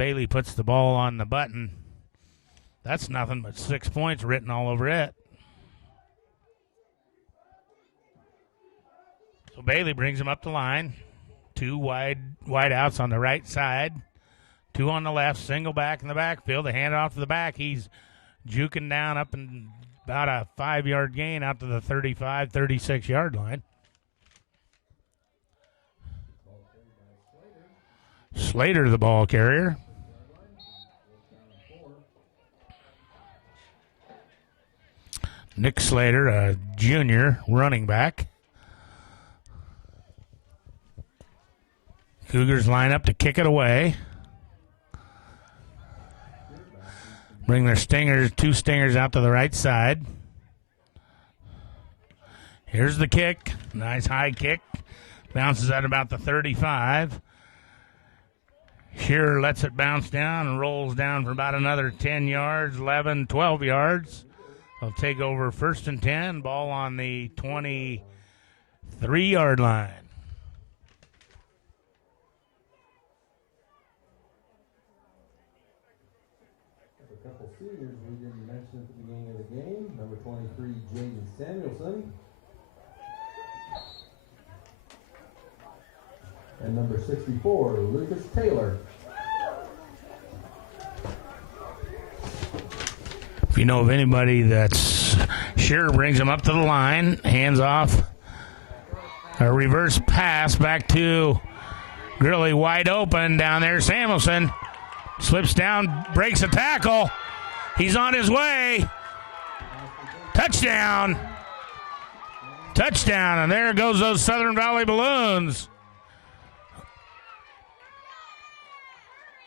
Bailey puts the ball on the button, that's nothing but 6 points written all over it. So Bailey brings him up the line. 2 wide outs on the right side. 2 on the left, single back in the backfield. They hand it off to the back. He's juking down up and about a 5-yard gain out to the 35, 36-yard line. Slater, the ball carrier. Nick Slater, a junior running back. Cougars line up to kick it away. Bring their stingers, 2 stingers out to the right side. Here's the kick. Nice high kick. Bounces at about the 35. Shearer lets it bounce down and rolls down for about another 10 yards, 11, 12 yards. They'll take over 1st and 10. Ball on the 23-yard line. A couple seniors we didn't mention at the beginning of the game. Number 23, Jaden Samuelson. And number 64, Lucas Taylor. If you know of anybody that's Shearer brings him up to the line, hands off, a reverse pass back to Grilly, wide open down there. Samuelson slips down, breaks a tackle. He's on his way. Touchdown. Touchdown, and there goes those Southern Valley Balloons.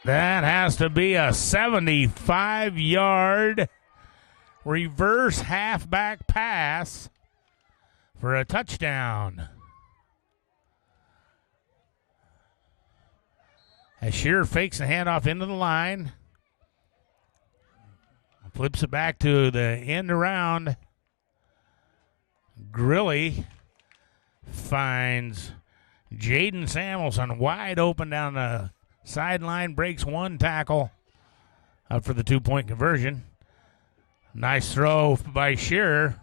That has to be a 75-yard reverse halfback pass for a touchdown. As Shearer fakes the handoff into the line, flips it back to the end around. Grilly finds Jaden Samuelson wide open down the sideline, breaks 1 tackle up for the 2-point conversion. Nice throw by Shearer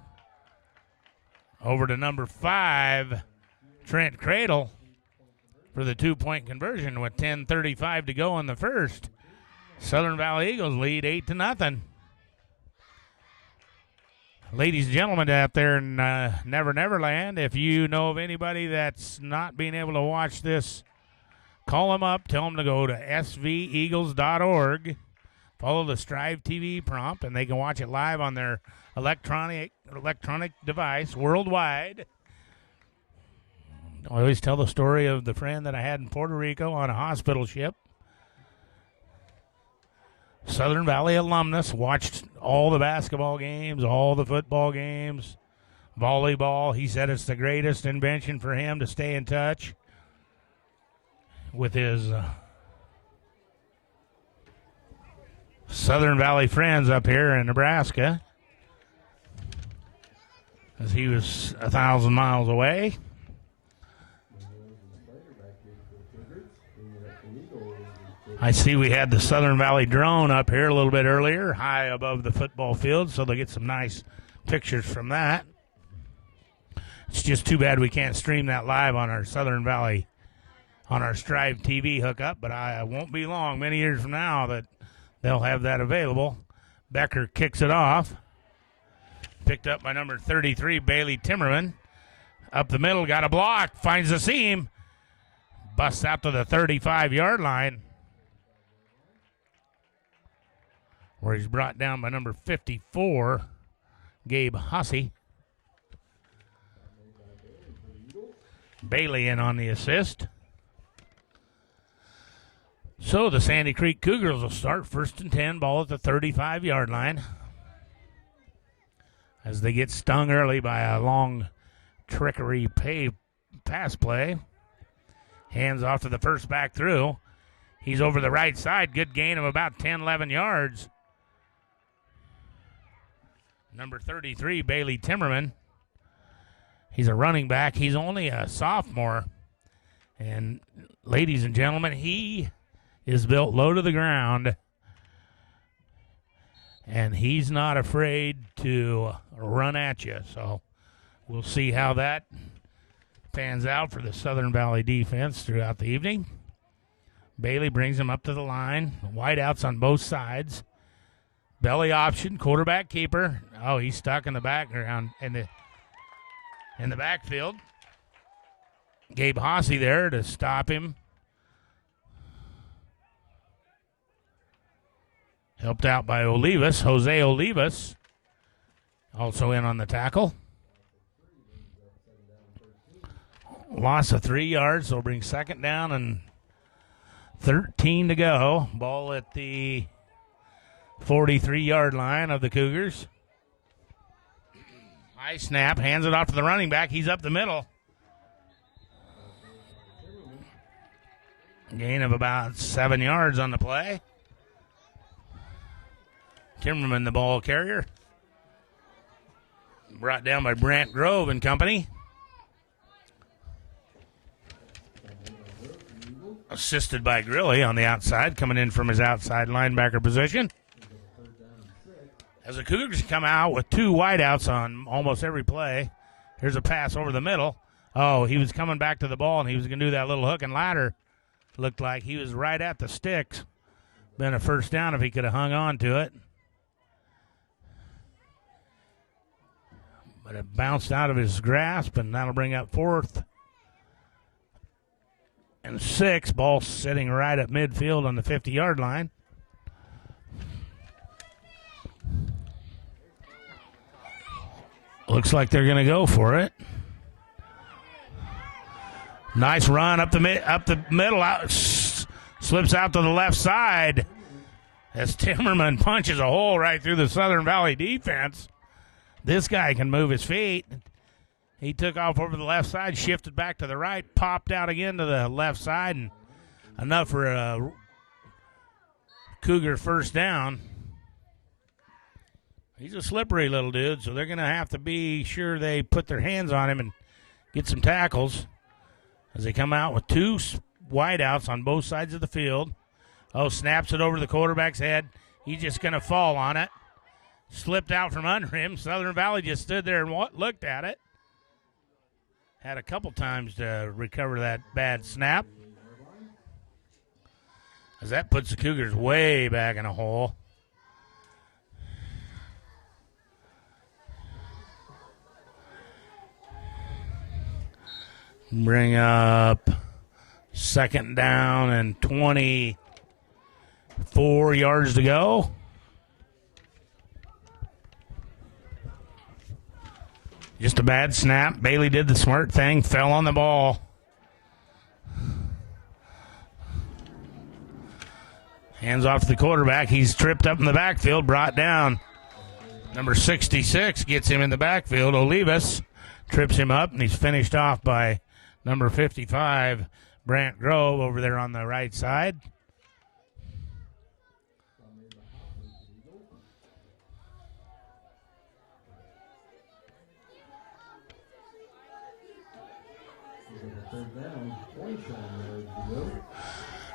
over to number 5, Trent Cradle, for the 2-point conversion with 10:35 to go in the first. Southern Valley Eagles lead 8-0. Ladies and gentlemen out there in Never Never Land, if you know of anybody that's not being able to watch this, call them up, tell them to go to sveagles.org, follow the Strive TV prompt, and they can watch it live on their electronic device worldwide. I always tell the story of the friend that I had in Puerto Rico on a hospital ship. Southern Valley alumnus, watched all the basketball games, all the football games, volleyball. He said it's the greatest invention for him to stay in touch with his Southern Valley friends up here in Nebraska, as he was 1,000 miles away. I see we had the Southern Valley drone up here a little bit earlier, high above the football field, so they'll get some nice pictures from that. It's just too bad we can't stream that live on our Southern Valley, on our Strive TV hookup, but I won't be long, many years from now, that they'll have that available. Becker kicks it off. Picked up by number 33, Bailey Timmerman. Up the middle, got a block, finds the seam, busts out to the 35-yard line, where he's brought down by number 54, Gabe Hussey. Bailey in on the assist. So the Sandy Creek Cougars will start 1st and 10, ball at the 35-yard line, as they get stung early by a long trickery pass play. Hands off to the first back through. He's over the right side. Good gain of about 10, 11 yards. Number 33, Bailey Timmerman. He's a running back. He's only a sophomore. And ladies and gentlemen, he is built low to the ground, and he's not afraid to run at you. So we'll see how that pans out for the Southern Valley defense throughout the evening. Bailey brings him up to the line. Wideouts on both sides. Belly option, quarterback keeper. Oh, he's stuck in the background in the backfield. Gabe Hossey there to stop him. Helped out by Olivas, Jose Olivas, also in on the tackle. Loss of 3 yards, so bring second down and 13 to go. Ball at the 43-yard line of the Cougars. High snap, hands it off to the running back. He's up the middle. Gain of about 7 yards on the play. Timmerman, the ball carrier. Brought down by Brant Grove and company. Assisted by Grilly on the outside, coming in from his outside linebacker position. As the Cougars come out with 2 wideouts on almost every play. Here's a pass over the middle. Oh, he was coming back to the ball, and he was going to do that little hook and ladder. Looked like he was right at the sticks. Been a first down if he could have hung on to it. But it bounced out of his grasp, and that'll bring up 4th and 6. Ball sitting right at midfield on the 50-yard line. Looks like they're going to go for it. Nice run up the middle, out, slips out to the left side as Timmerman punches a hole right through the Southern Valley defense. This guy can move his feet. He took off over the left side, shifted back to the right, popped out again to the left side, and enough for a Cougar first down. He's a slippery little dude, so they're going to have to be sure they put their hands on him and get some tackles as they come out with 2 wideouts on both sides of the field. Oh, snaps it over the quarterback's head. He's just going to fall on it. Slipped out from under him. Southern Valley just stood there and looked at it. Had a couple times to recover that bad snap. As that puts the Cougars way back in a hole. Bring up second down and 24 yards to go. Just a bad snap. Bailey did the smart thing, fell on the ball. Hands off to the quarterback. He's tripped up in the backfield, brought down. Number 66 gets him in the backfield. Olivas trips him up, and he's finished off by number 55, Brant Grove, over there on the right side.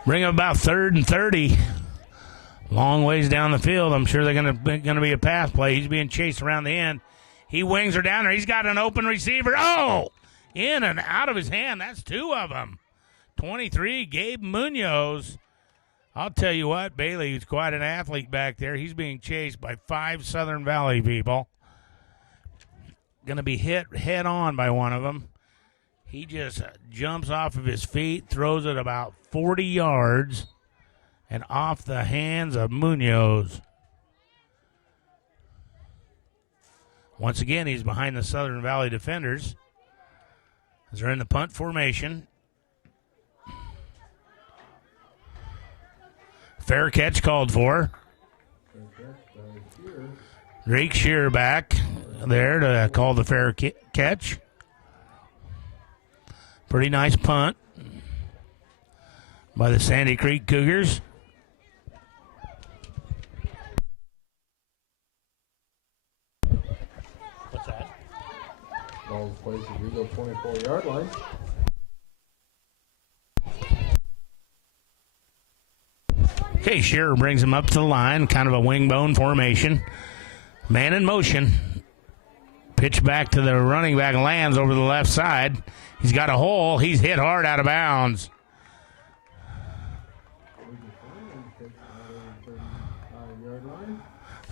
Bring him about 3rd and 30. Long ways down the field. I'm sure they're going to be a pass play. He's being chased around the end. He wings her down there. He's got an open receiver. Oh! In and out of his hand. That's 2 of them. 23, Gabe Munoz. I'll tell you what, Bailey is quite an athlete back there. He's being chased by 5 Southern Valley people. Going to be hit head on by one of them. He just jumps off of his feet, throws it about 40 yards, and off the hands of Munoz. Once again, he's behind the Southern Valley defenders as they're in the punt formation. Fair catch called for. Drake Shear back there to call the fair catch. Pretty nice punt by the Sandy Creek Cougars. What's that? Ball's placed at Regal 24-yard line. Okay, Shearer brings him up to the line, kind of a wing bone formation. Man in motion. Pitch back to the running back, lands over the left side. He's got a hole. He's hit hard out of bounds.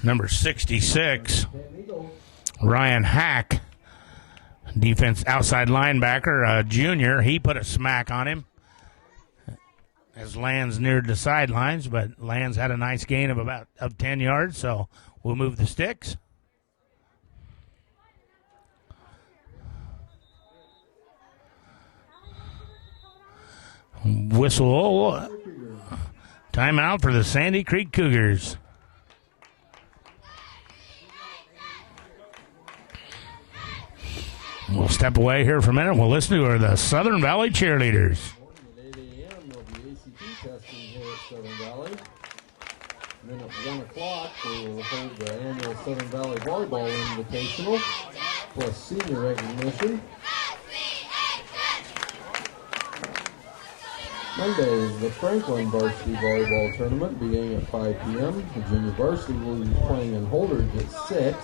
Number 66, Ryan Hack, defense outside linebacker, junior. He put a smack on him as Lands neared the sidelines, but Lands had a nice gain of about 10 yards, so we'll move the sticks. Whistle. Timeout for the Sandy Creek Cougars. We'll step away here for a minute. We'll listen to the Southern Valley cheerleaders. At 8 a.m. there'll be ACT testing here at Southern Valley. And then at 1 o'clock, we will hold the annual Southern Valley Volleyball Invitational, plus senior recognition. Monday is the Franklin Varsity Volleyball Tournament beginning at 5 p.m. The junior varsity will be playing in Holdridge at 6.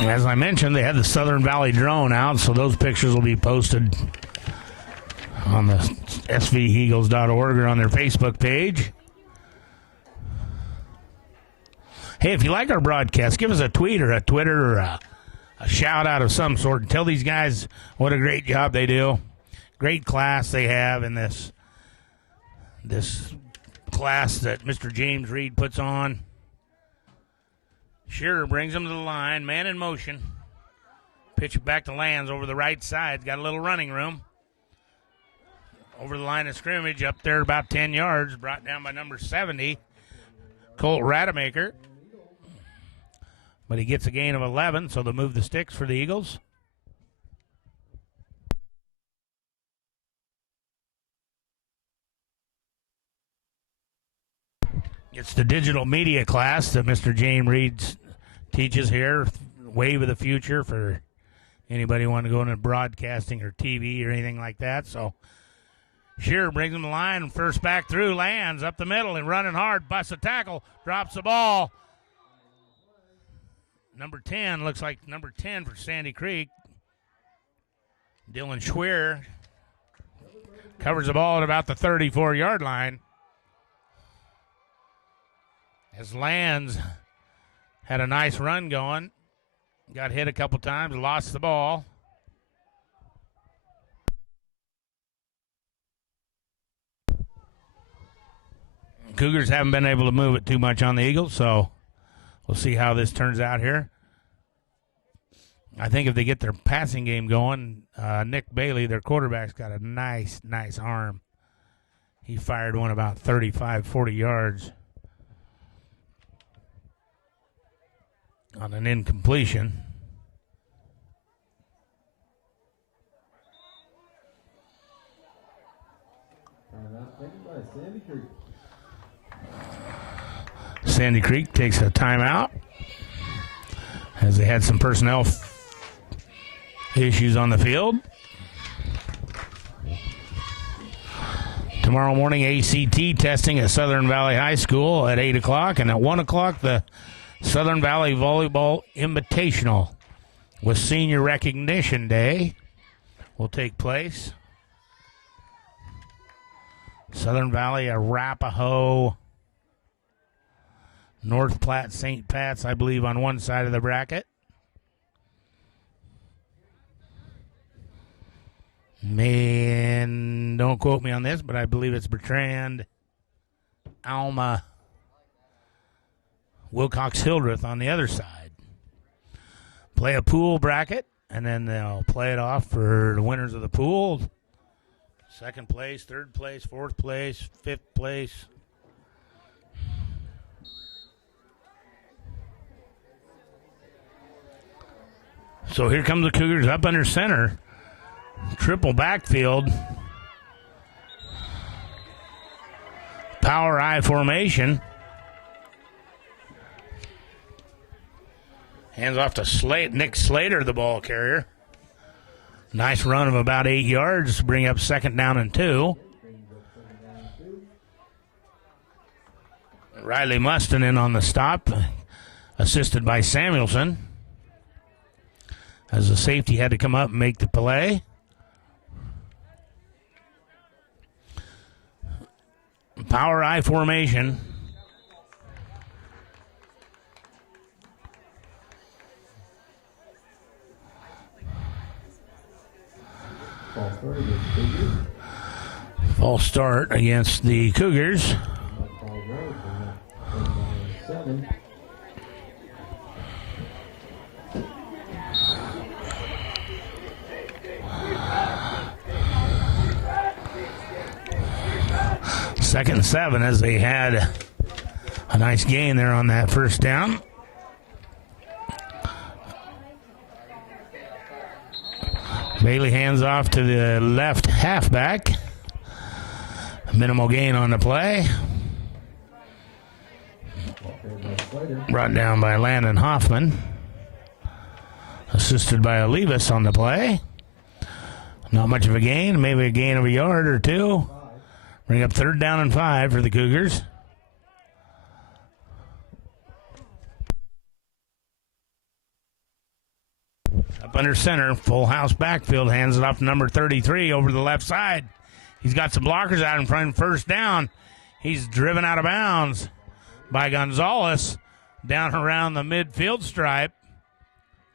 As I mentioned, they had the Southern Valley drone out, so those pictures will be posted on the sveagles.org or on their Facebook page. Hey, if you like our broadcast, give us a tweet or a Twitter or a shout out of some sort and tell these guys what a great job they do. Great class they have in this class that Mr. James Reed puts on. Shearer brings him to the line, man in motion. Pitch it back to Lands over the right side. Got a little running room. Over the line of scrimmage, up there about 10 yards, brought down by number 70, Colt Rademacher. But he gets a gain of 11, so they'll move the sticks for the Eagles. It's the digital media class that Mr. James Reed teaches here, wave of the future for anybody who want to go into broadcasting or TV or anything like that. So Shearer brings him the line, first back through, Lands up the middle and running hard, busts a tackle, drops the ball. Number 10, looks like number 10 for Sandy Creek. Dylan Schweer covers the ball at about the 34-yard line. As Lands had a nice run going, got hit a couple times, lost the ball. Cougars haven't been able to move it too much on the Eagles, so we'll see how this turns out here. I think if they get their passing game going, Nick Bailey, their quarterback's got a nice arm. He fired one about 35, 40 yards on an incompletion. Timeout taken by Sandy Creek. Sandy Creek takes a timeout as they had some personnel issues on the field. Tomorrow morning, ACT testing at Southern Valley High School at 8 o'clock, and at 1 o'clock, the Southern Valley Volleyball Invitational with Senior Recognition Day will take place. Southern Valley, Arapahoe, North Platte, St. Pat's, I believe, on one side of the bracket. Man, don't quote me on this, but I believe it's Bertrand, Alma, Wilcox Hildreth on the other side. Play a pool bracket, and then they'll play it off for the winners of the pool. Second place, third place, fourth place, fifth place. So here comes the Cougars up under center. Triple backfield. Power I formation. Hands off to Nick Slater, the ball carrier. Nice run of about 8 yards. Bring up 2nd down and 2. Riley Mustin in on the stop, assisted by Samuelson. As the safety had to come up and make the play. Power I formation. False start against the Cougars. Second and 7 as they had a nice gain there on that first down. Bailey hands off to the left halfback. Minimal gain on the play. Brought down by Landon Hoffman. Assisted by Olivas on the play. Not much of a gain, maybe a gain of a yard or 2. Bring up 3rd down and 5 for the Cougars. Up under center, full house backfield, hands it off to number 33 over the left side. He's got some blockers out in front, 1st down. He's driven out of bounds by Gonzalez down around the midfield stripe.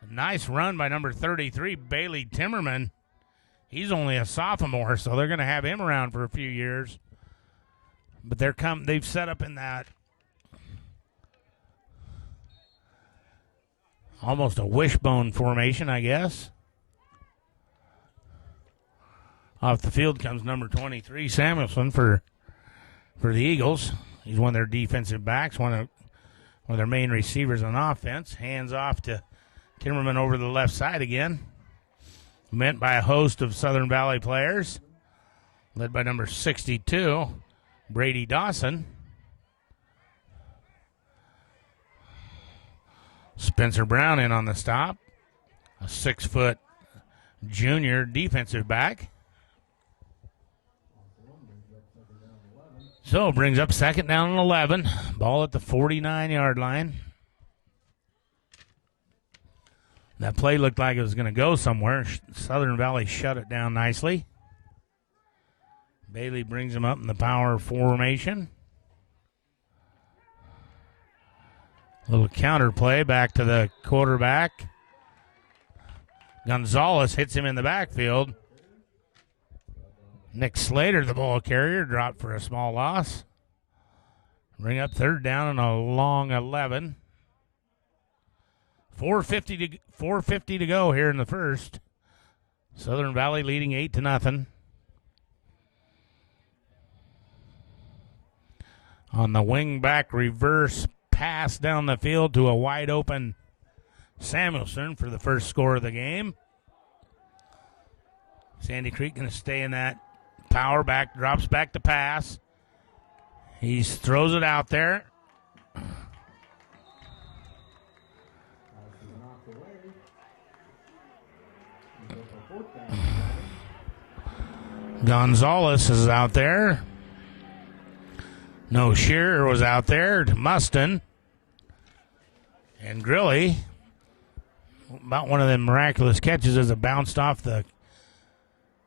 A nice run by number 33, Bailey Timmerman. He's only a sophomore, so they're going to have him around for a few years. But they've set up in that almost a wishbone formation, I guess. Off the field comes number 23, Samuelson, for the Eagles. He's one of their defensive backs, one of their main receivers on offense. Hands off to Timmerman over the left side again. Met by a host of Southern Valley players, led by number 62, Brady Dawson. Spencer Brown in on the stop, a 6-foot junior defensive back. So brings up 2nd down and 11. Ball at the 49-yard line. That play looked like it was going to go somewhere. Southern Valley shut it down nicely. Bailey brings him up in the power formation. Little counter play back to the quarterback. Gonzalez hits him in the backfield. Nick Slater, the ball carrier, dropped for a small loss. Bring up 3rd down and a long 11. 4:50 to go here in the first. Southern Valley leading 8-0. On the wing back reverse pass down the field to a wide open Samuelson for the first score of the game. Sandy Creek going to stay in that power back, drops back to pass. He throws it out there. Gonzalez is out there. No, Shearer was out there. Mustin. And Grilly. About one of them miraculous catches as it bounced off the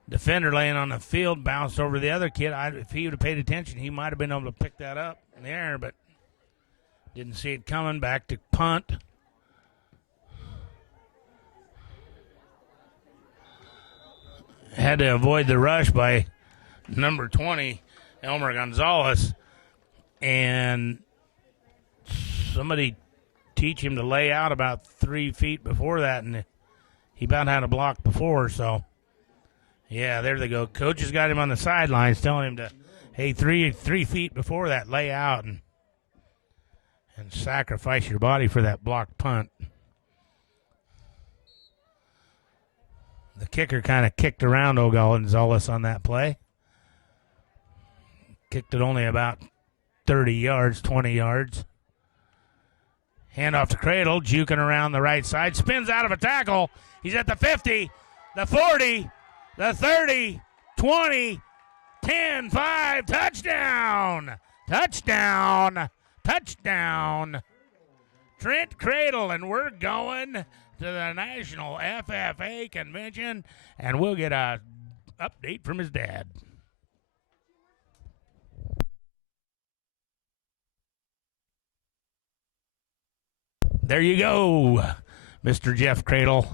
defender laying on the field, bounced over the other kid. If he would have paid attention, he might have been able to pick that up in the air, but didn't see it coming. Back to punt. Had to avoid the rush by number 20, Elmer Gonzalez, and somebody teach him to lay out about 3 feet before that, and he about had a block before, so yeah, there they go. Coach has got him on the sidelines telling him to, hey, 3 feet before that, lay out and sacrifice your body for that blocked punt. The kicker kind of kicked around Gonzalez on that play. Kicked it only about 30 yards, 20 yards. Hand off to Cradle, juking around the right side. Spins out of a tackle. He's at the 50, the 40, the 30, 20, 10, 5. Touchdown! Touchdown! Touchdown! Trent Cradle, and we're going to the National FFA Convention, and we'll get a update from his dad. There you go, Mr. Jeff Cradle.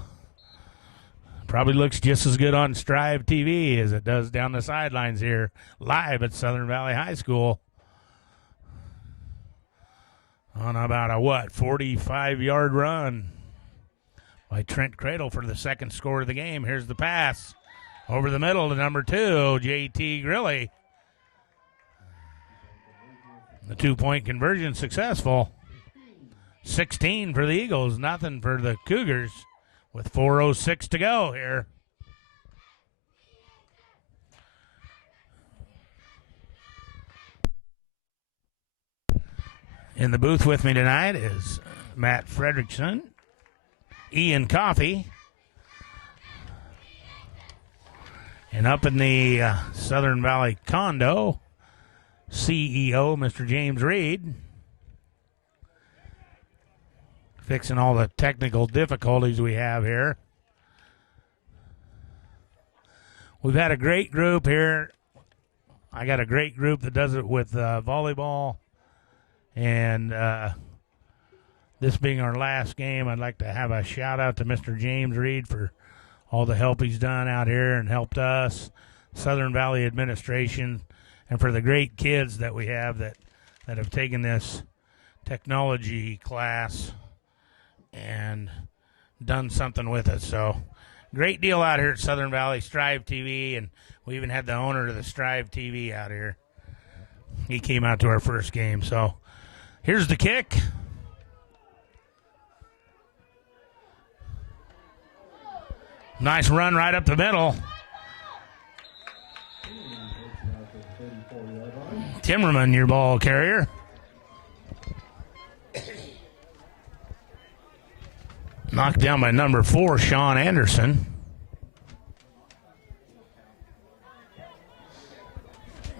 Probably looks just as good on Strive TV as it does down the sidelines here, live at Southern Valley High School. On about a, 45-yard run by Trent Cradle for the second score of the game. Here's the pass over the middle to number 2, J.T. Grilly. The 2-point conversion successful. 16 for the Eagles, nothing for the Cougars with 4:06 to go here. In the booth with me tonight is Matt Fredrickson, Ian Coffey, and up in the Southern Valley condo, CEO Mr. James Reed. Fixing all the technical difficulties we have here. We've had a great group here. I got a great group that does it with volleyball. And this being our last game, I'd like to have a shout out to Mr. James Reed for all the help he's done out here and helped us, Southern Valley administration, and for the great kids that we have that have taken this technology class and done something with it. So great deal out here at Southern Valley Strive TV, and we even had the owner of the Strive TV out here. He came out to our first game. So here's the kick. Nice run right up the middle. Timmerman, your ball carrier. Knocked down by number 4, Sean Anderson.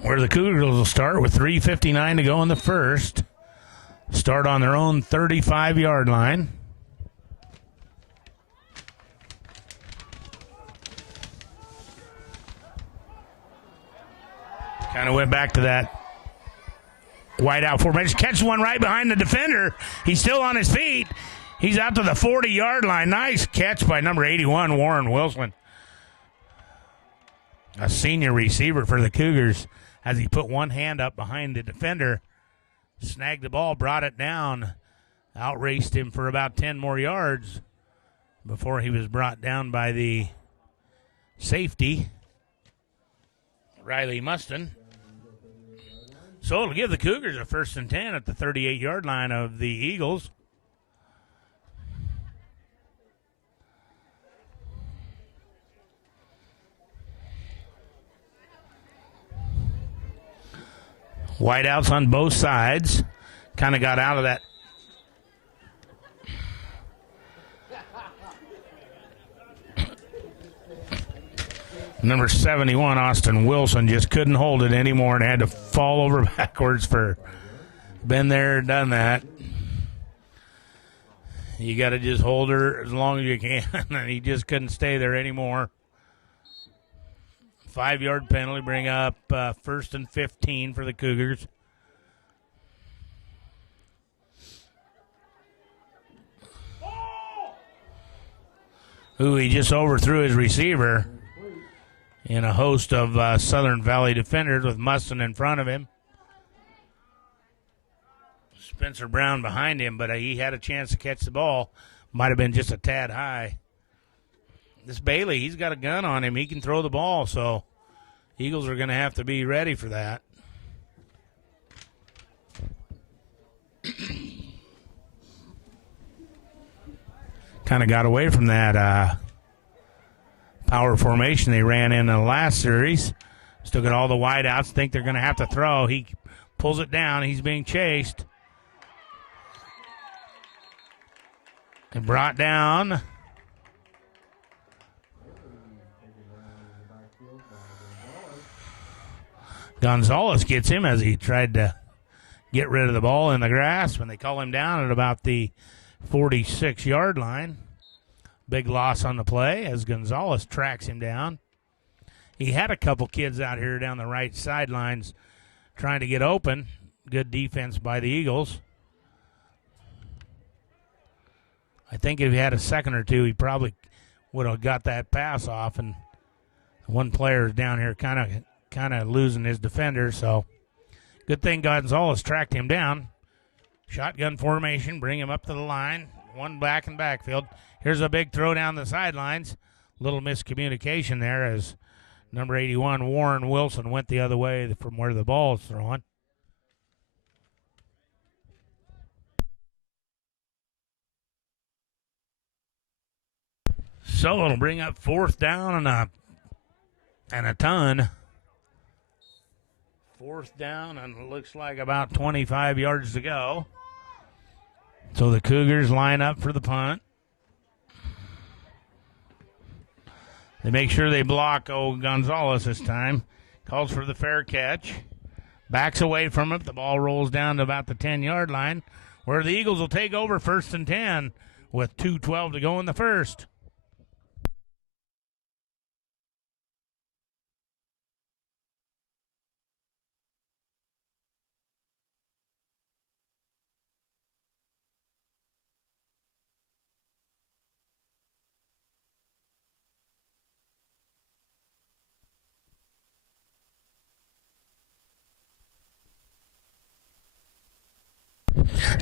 Where the Cougars will start with 3:59 to go in the first. Start on their own 35-yard line. Kind of went back to that wide out formation. Catch one right behind the defender. He's still on his feet. He's out to the 40-yard line. Nice catch by number 81, Warren Wilson. A senior receiver for the Cougars as he put one hand up behind the defender. Snagged the ball, brought it down, outraced him for about 10 more yards before he was brought down by the safety, Riley Mustin. So it'll give the Cougars a 1st and 10 at the 38-yard line of the Eagles. Whiteouts on both sides. Kind of got out of that. Number 71, Austin Wilson, just couldn't hold it anymore and had to fall over backwards for been there, done that. You got to just hold her as long as you can, and he just couldn't stay there anymore. 5-yard penalty, bring up 1st and 15 for the Cougars. Ooh, he just overthrew his receiver in a host of Southern Valley defenders with Mustin in front of him. Spencer Brown behind him, but he had a chance to catch the ball. Might have been just a tad high. This Bailey, he's got a gun on him. He can throw the ball, so Eagles are going to have to be ready for that. Kind of got away from that power formation they ran in the last series. Still got all the wideouts. Think they're going to have to throw. He pulls it down. He's being chased. And brought down. Gonzalez gets him as he tried to get rid of the ball in the grass when they call him down at about the 46-yard line. Big loss on the play as Gonzalez tracks him down. He had a couple kids out here down the right sidelines trying to get open. Good defense by the Eagles. I think if he had a second or two, he probably would have got that pass off. And one player is down here kind of losing his defender. So good thing Gonzalez tracked him down. Shotgun formation, bring him up to the line. One back and backfield. Here's a big throw down the sidelines. Little miscommunication there as number 81, Warren Wilson, went the other way from where the ball is thrown. So it'll bring up 4th down and a ton. 4th down, and it looks like about 25 yards to go. So the Cougars line up for the punt. They make sure they block Gonzalez this time. Calls for the fair catch. Backs away from it. The ball rolls down to about the 10-yard line, where the Eagles will take over 1st and 10 with 2:12 to go in the first.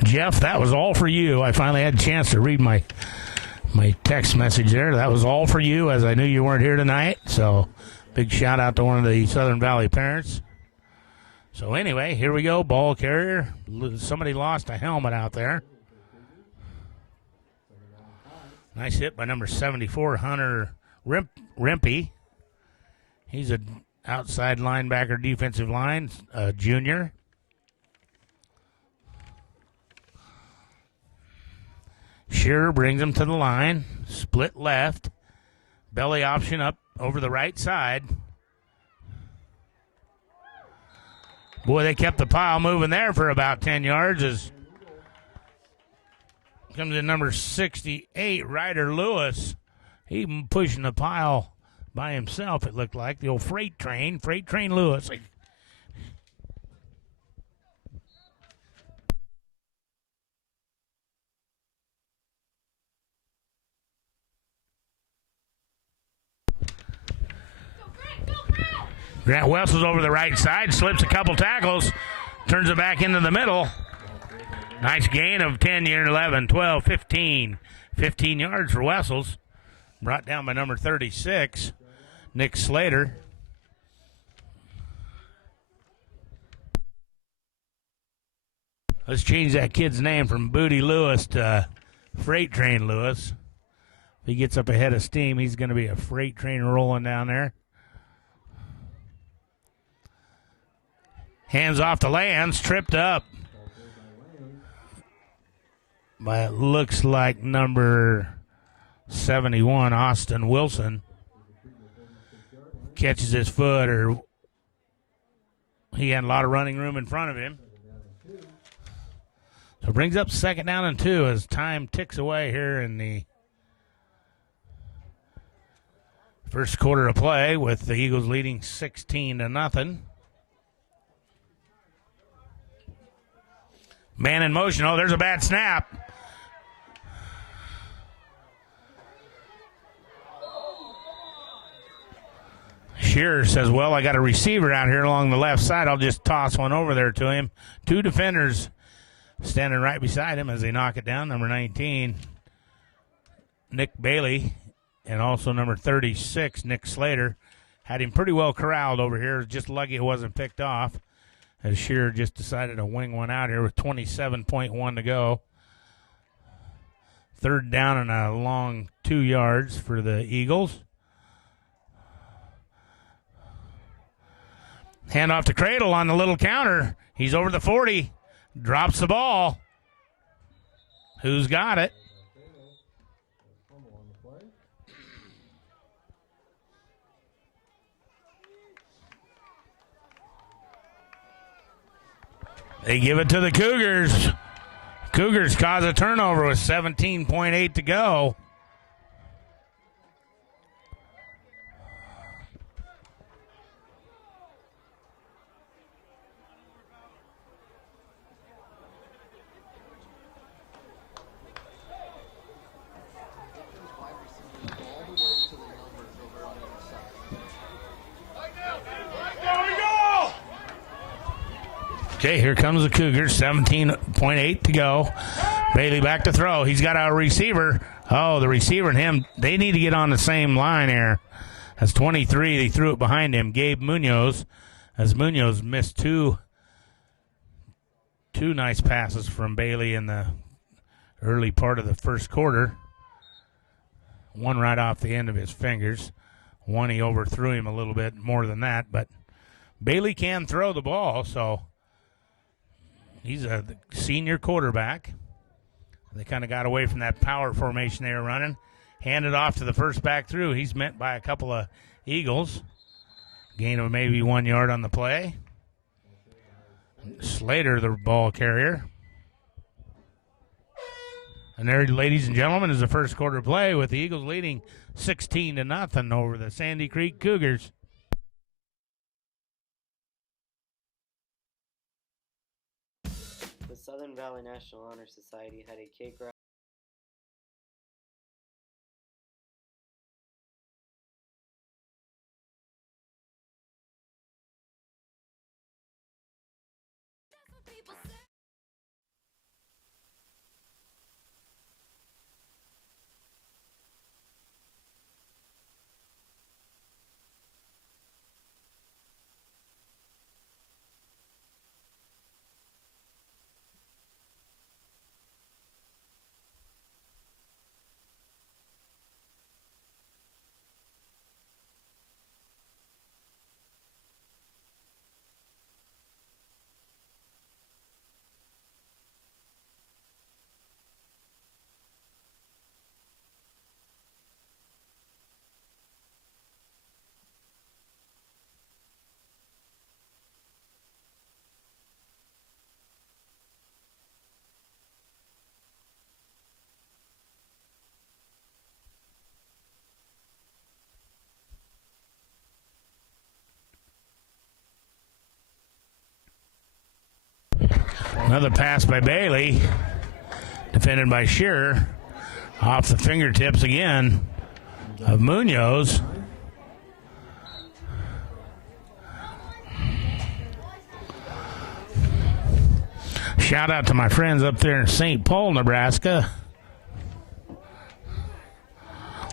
Jeff, that was all for you. I finally had a chance to read my text message there. That was all for you, as I knew you weren't here tonight. So big shout out to one of the Southern Valley parents. So anyway, here we go. Ball carrier. Somebody lost a helmet out there. Nice hit by number 74, Hunter Rimpey. He's an outside linebacker, defensive line, junior. Shearer brings him to the line. Split left. Belly option up over the right side. Boy, they kept the pile moving there for about 10 yards as comes in number 68, Ryder Lewis. He pushing the pile by himself, it looked like. The old Freight Train Lewis. Grant Wessels over the right side, slips a couple tackles, turns it back into the middle. Nice gain of 10, 11, 12, 15. 15 yards for Wessels. Brought down by number 36, Nick Slater. Let's change that kid's name from Booty Lewis to Freight Train Lewis. If he gets up ahead of steam, he's going to be a freight train rolling down there. Hands off to Lands, tripped up by it looks like number 71, Austin Wilson. Catches his foot, or he had a lot of running room in front of him. So brings up 2nd down and 2 as time ticks away here in the first quarter of play, with the Eagles leading 16-0. Man in motion. Oh, there's a bad snap. Shearer says, well, I got a receiver out here along the left side. I'll just toss one over there to him. 2 defenders standing right beside him as they knock it down. Number 19, Nick Bailey, and also number 36, Nick Slater. Had him pretty well corralled over here. Just lucky it wasn't picked off, as Shearer just decided to wing one out here with 27.1 to go. 3rd down and a long 2 yards for the Eagles. Hand off to Cradle on the little counter. He's over the 40. Drops the ball. Who's got it? They give it to the Cougars. Cougars cause a turnover with 17.8 to go. Okay, here comes the Cougars. 17.8 to go. Bailey back to throw. He's got a receiver. Oh, the receiver and him, they need to get on the same line here. That's 23. They threw it behind him. Gabe Munoz, as Munoz missed two nice passes from Bailey in the early part of the first quarter. One right off the end of his fingers. One he overthrew him a little bit more than that, but Bailey can throw the ball, so he's a senior quarterback. They kind of got away from that power formation they were running. Handed off to the first back through. He's met by a couple of Eagles. Gain of maybe 1 yard on the play. Slater, the ball carrier. And there, ladies and gentlemen, is the first quarter play with the Eagles leading 16-0 over the Sandy Creek Cougars. The Southern Valley National Honor Society had a cake rally. Another pass by Bailey, defended by Shearer, off the fingertips again of Munoz. Shout out to my friends up there in St. Paul, Nebraska,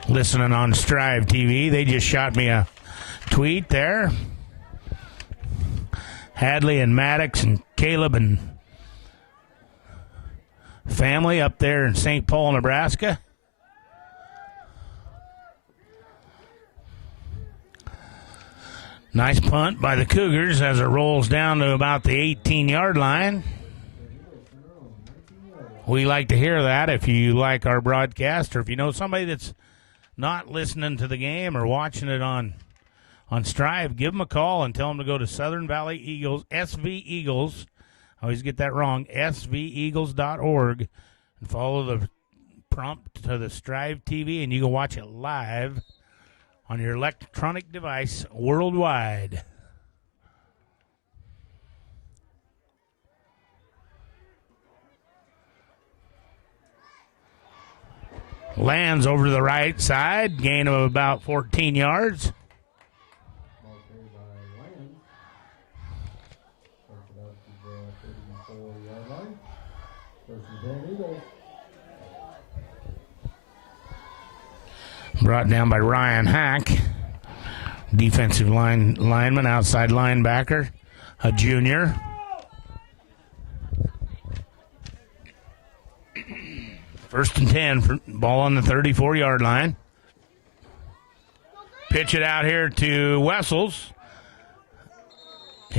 listening on Strive TV. They just shot me a tweet there. Hadley and Maddox and Caleb and family up there in St. Paul, Nebraska. Nice punt by the Cougars as it rolls down to about the 18-yard line. We like to hear that if you like our broadcast, or if you know somebody that's not listening to the game or watching it on Strive, give them a call and tell them to go to Southern Valley Eagles, SV Eagles. I always get that wrong, sveagles.org, and follow the prompt to the Strive TV, and you can watch it live on your electronic device worldwide. Lands over to the right side, gain of about 14 yards. Brought down by Ryan Hack, defensive lineman, outside linebacker, a junior. First and 10, ball on the 34-yard line. Pitch it out here to Wessels.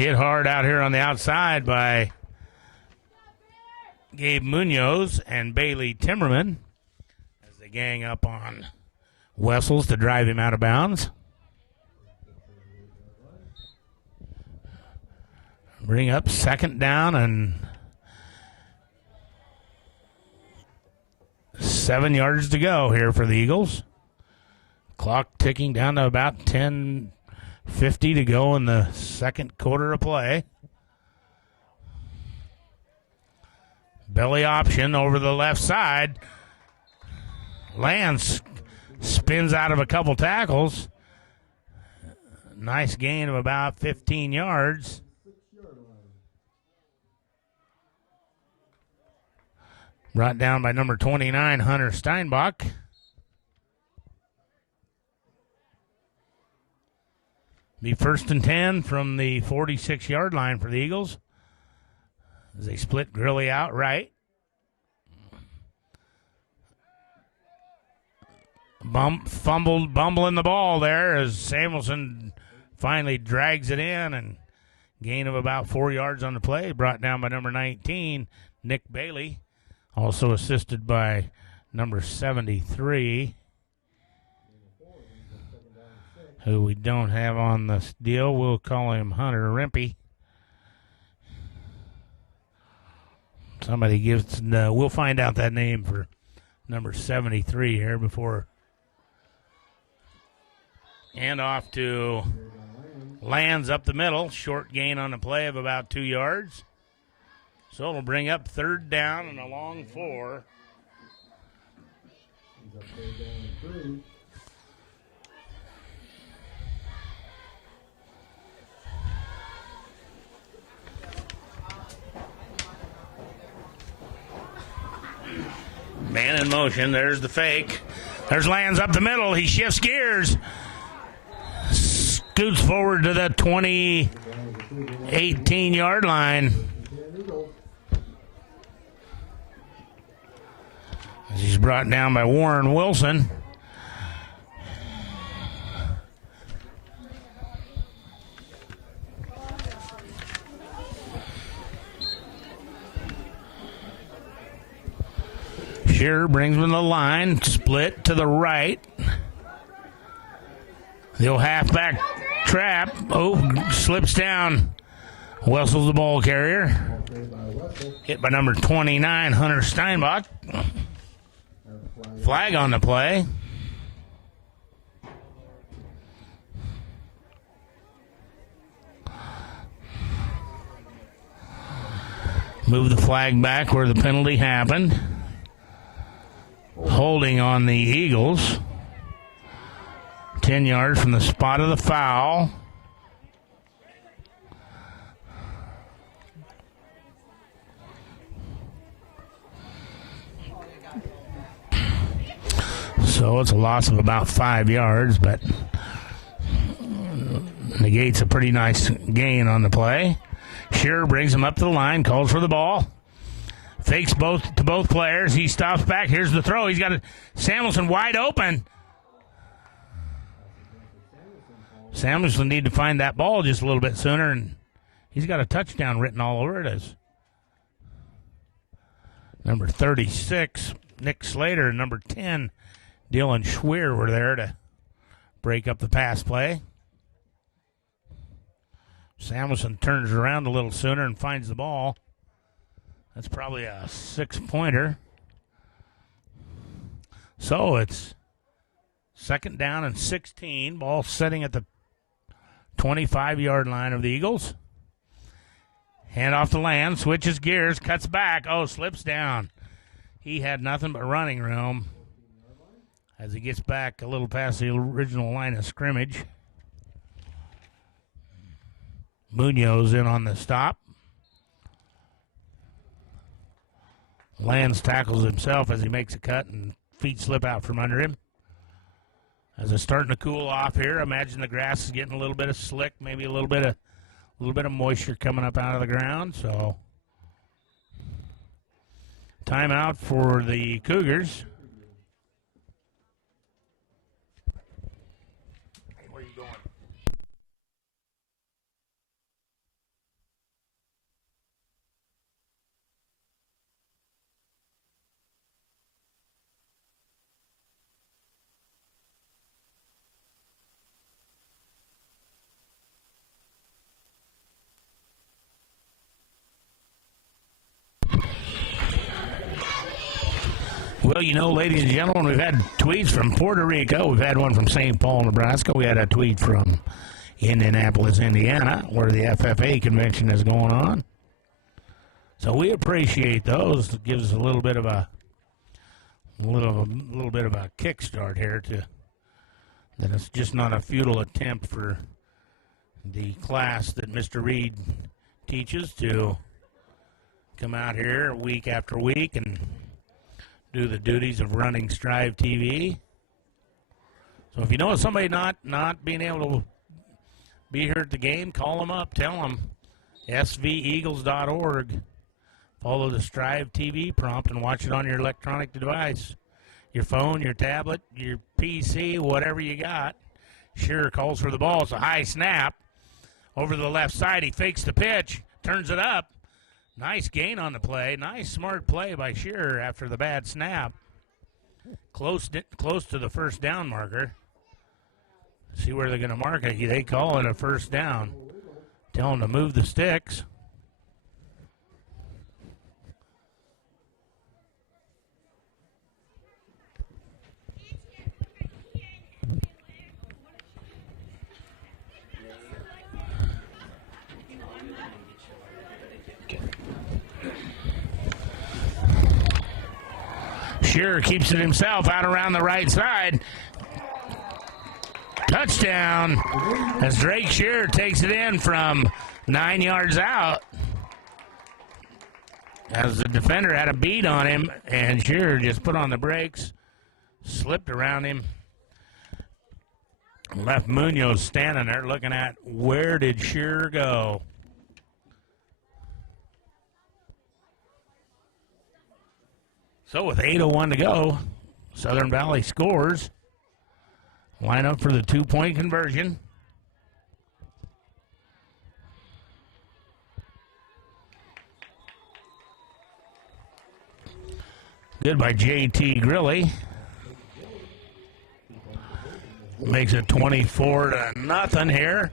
Hit hard out here on the outside by Gabe Munoz and Bailey Timmerman as they gang up on Wessels to drive him out of bounds. Bring up second down and 7 yards to go here for the Eagles. Clock ticking down to about 10:50 to go in the second quarter of play. Belly option over the left side. Lance spins out of a couple tackles. Nice gain of about 15 yards. Brought down by number 29, Hunter Steinbach. Be 1st and 10 from the 46-yard line for the Eagles as they split Grilly out right. Bumbling the ball there as Samuelson finally drags it in, and gain of about 4 yards on the play. Brought down by number 19, Nick Bailey. Also assisted by number 73, who we don't have on this deal. We'll call him Hunter Rempe. Somebody gives, we'll find out that name for number 73 here before. And off to Lands up the middle. Short gain on the play of about 2 yards. So it'll bring up 3rd down and a long 4. He's up 3rd down and 3. Man in motion. There's the fake. There's Lands up the middle. He shifts gears. Scoots forward to the 18-yard line. He's brought down by Warren Wilson. Shearer brings him to the line, split to the right. The old halfback trap. Oh, slips down. Wessels the ball carrier. Hit by number 29, Hunter Steinbach. Flag on the play. Move the flag back where the penalty happened. Holding on the Eagles. 10 yards from the spot of the foul. So it's a loss of about 5 yards, but negates a pretty nice gain on the play. Shearer brings him up to the line, calls for the ball. Fakes to both players. He stops back. Here's the throw. He's got Samuelson wide open. Samuelson need to find that ball just a little bit sooner, and he's got a touchdown written all over it as number 36, Nick Slater, and number 10, Dylan Schweer were there to break up the pass play. Samuelson turns around a little sooner and finds the ball. That's probably a 6-pointer. So it's 2nd down and 16. Ball setting at the 25-yard line of the Eagles. Hand off the land, switches gears, cuts back. Oh, slips down. He had nothing but running room as he gets back a little past the original line of scrimmage. Munoz in on the stop. Lands tackles himself as he makes a cut and feet slip out from under him. As it's starting to cool off here, imagine the grass is getting a little bit of slick, maybe a little bit of moisture coming up out of the ground. So timeout for the Cougars. Where are you going? Well, you know, ladies and gentlemen, we've had tweets from Puerto Rico. We've had one from St. Paul, Nebraska. We had a tweet from Indianapolis, Indiana, where the FFA convention is going on. So we appreciate those. It gives us a little bit of a kickstart here to that it's just not a futile attempt for the class that Mr. Reed teaches to come out here week after week and do the duties of running Strive TV. So if you know somebody not being able to be here at the game, call them up, tell them sveagles.org. Follow the Strive TV prompt and watch it on your electronic device, your phone, your tablet, your PC, whatever you got. Shearer calls for the ball. It's a high snap over to the left side. He fakes the pitch, turns it up. Nice gain on the play. Nice, smart play by Shearer after the bad snap. Close to the first down marker. See where they're going to mark it. They call it a first down. Tell them to move the sticks. Shearer keeps it himself out around the right side. Touchdown as Drake Shearer takes it in from 9 yards out. As the defender had a beat on him, and Shearer just put on the brakes, slipped around him, left Munoz standing there looking at where did Shearer go. So with 8:01 to go, Southern Valley scores. Line up for the 2-point conversion. Good by J.T. Grilly. Makes it 24-0 here.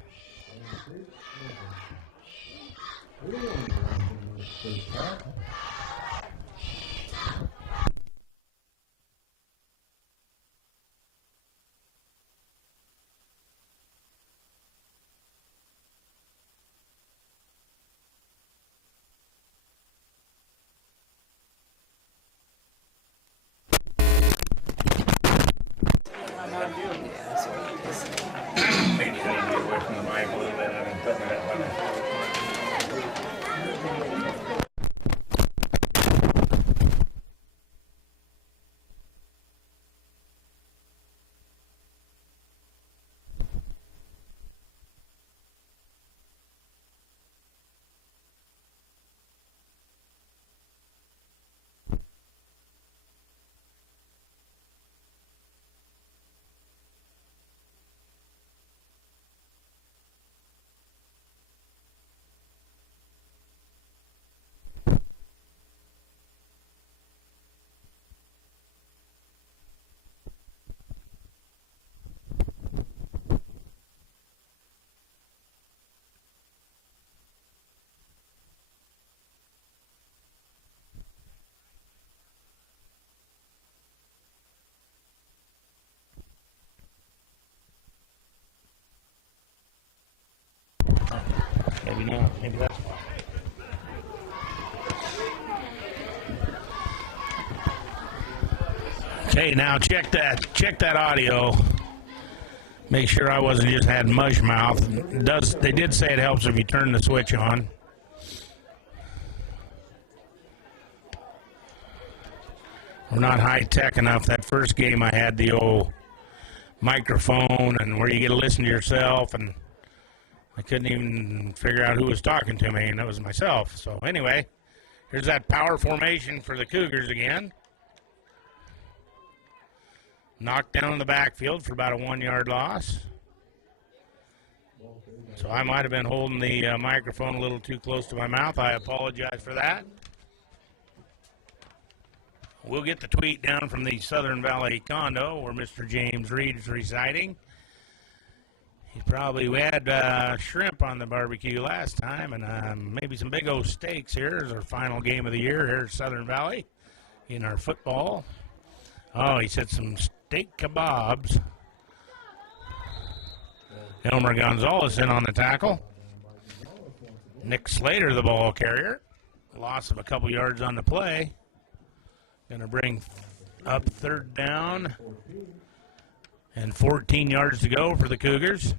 Maybe not. Maybe that's why. Okay, now check that audio. Make sure I wasn't just had mush mouth. They did say it helps if you turn the switch on. We're not high tech enough. That first game I had the old microphone and where you get to listen to yourself, and I couldn't even figure out who was talking to me, and that was myself. So anyway, here's that power formation for the Cougars again. Knocked down in the backfield for about a 1-yard loss. So I might have been holding the microphone a little too close to my mouth. I apologize for that. We'll get the tweet down from the Southern Valley condo where Mr. James Reed is residing. We had shrimp on the barbecue last time, and maybe some big old steaks here as our final game of the year here at Southern Valley in our football. Oh, he said some steak kebabs. Elmer Gonzalez in on the tackle. Nick Slater, the ball carrier. Loss of a couple yards on the play. Going to bring up third down. And 14 yards to go for the Cougars.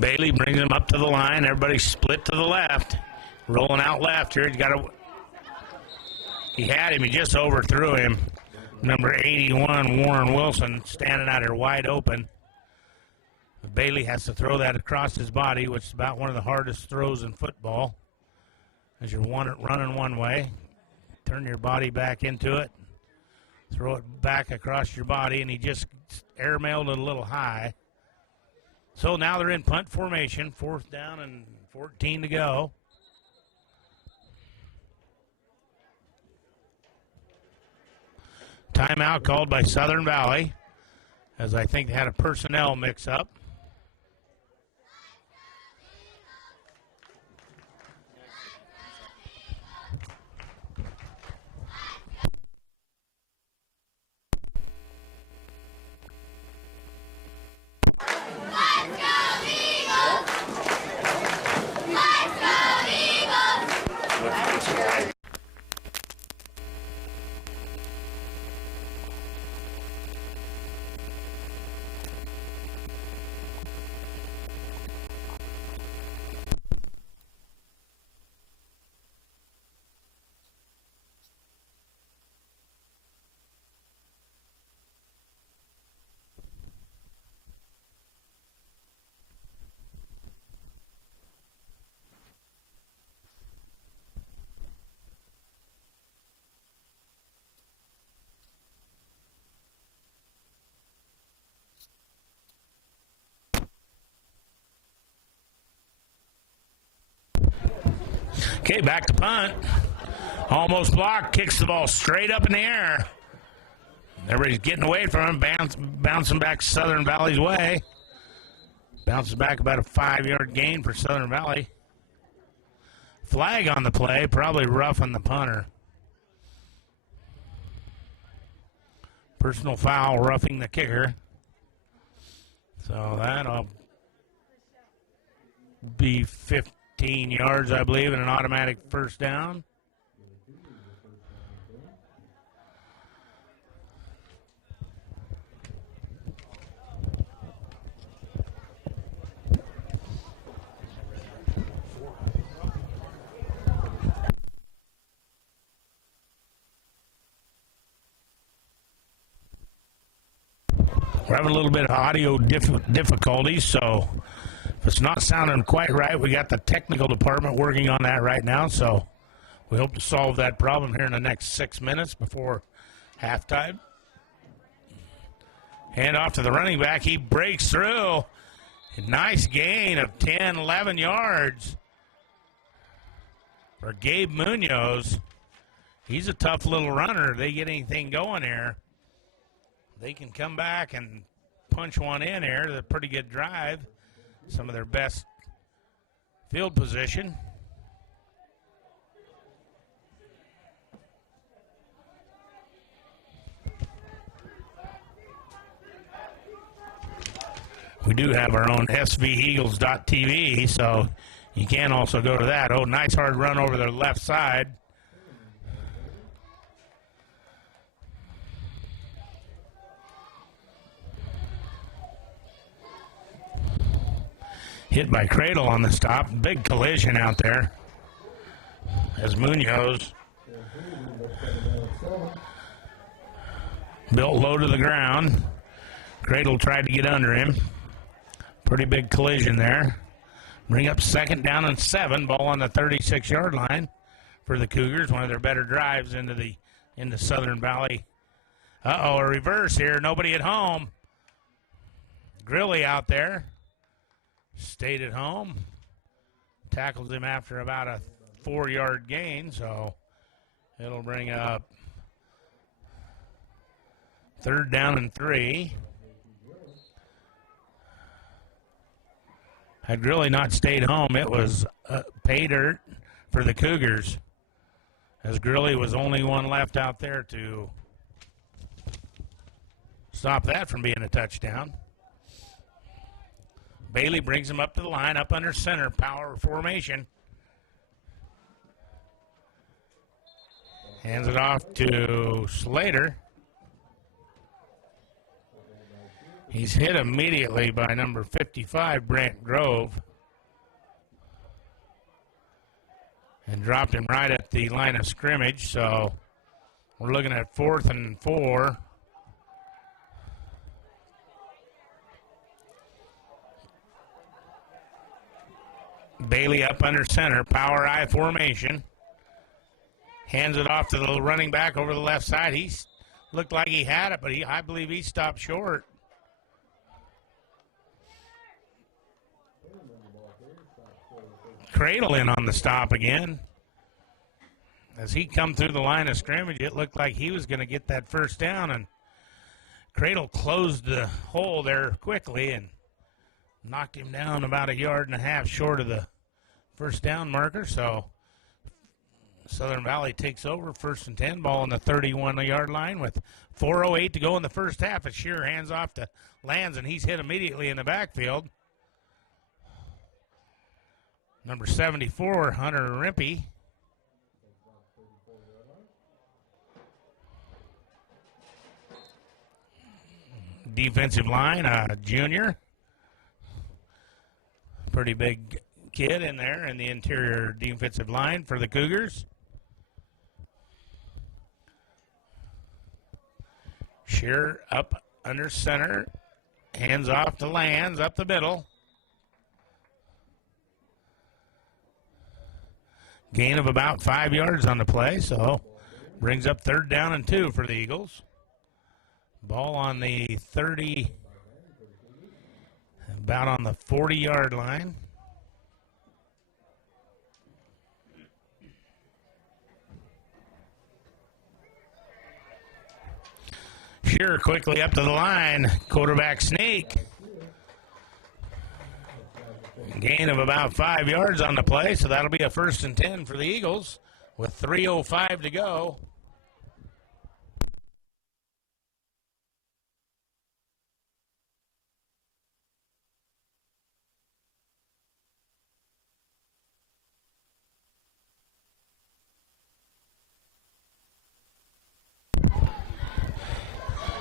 Bailey brings him up to the line. Everybody split to the left. Rolling out left here. He had him. He just overthrew him. Number 81, Warren Wilson, standing out here wide open. Bailey has to throw that across his body, which is about one of the hardest throws in football. As you're running one way, turn your body back into it, throw it back across your body, and he just airmailed it a little high. So now they're in punt formation, 4th down and 14 to go. Timeout called by Southern Valley, as I think they had a personnel mix-up. Okay, back to punt. Almost blocked, kicks the ball straight up in the air. Everybody's getting away from him, bouncing back Southern Valley's way. Bounces back about a 5-yard gain for Southern Valley. Flag on the play, probably roughing the punter. Personal foul, roughing the kicker. So that'll be 15 yards, I believe, and an automatic first down. We're having a little bit of audio difficulties, so if it's not sounding quite right, we got the technical department working on that right now, so we hope to solve that problem here in the next 6 minutes before halftime. Hand off to the running back. He breaks through. A nice gain of 10, 11 yards for Gabe Munoz. He's a tough little runner. If they get anything going here, they can come back and punch one in here. They're a pretty good drive. Some of their best field position. We do have our own SVEagles.tv, so you can also go to that. Oh, nice hard run over the left side. Hit by Cradle on the stop. Big collision out there as Munoz built low to the ground. Cradle tried to get under him. Pretty big collision there. Bring up 2nd down and 7. Ball on the 36-yard line for the Cougars. One of their better drives into Southern Valley. Uh-oh, a reverse here. Nobody at home. Grilly out there. Stayed at home. Tackles him after about a 4-yard gain, so it'll bring up 3rd down and 3. Had really not stayed home, it was pay dirt for the Cougars, as Grilly was only one left out there to stop that from being a touchdown. Bailey brings him up to the line, up under center, power formation. Hands it off to Slater. He's hit immediately by number 55, Brant Grove, and dropped him right at the line of scrimmage. So we're looking at 4th and 4. Bailey up under center, power I formation. Hands it off to the running back over the left side. He looked like he had it, but I believe he stopped short. Cradle in on the stop again. As he come through the line of scrimmage, it looked like he was going to get that first down, and Cradle closed the hole there quickly and knocked him down about 1.5 yards short of the first down marker. So Southern Valley takes over, 1st and 10, ball on the 31-yard line with 4:08 to go in the first half. As Shearer hands off to Lands, and he's hit immediately in the backfield. Number 74, Hunter Rimpey. Defensive line, junior. Pretty big kid in there in the interior defensive line for the Cougars. Shearer up under center. Hands off to Lands, up the middle. Gain of about 5 yards on the play, so brings up 3rd down and 2 for the Eagles. Ball on the 30, about on the 40-yard line. Shearer quickly up to the line. Quarterback sneak. Gain of about 5 yards on the play, so that'll be a 1st and 10 for the Eagles with 3:05 to go.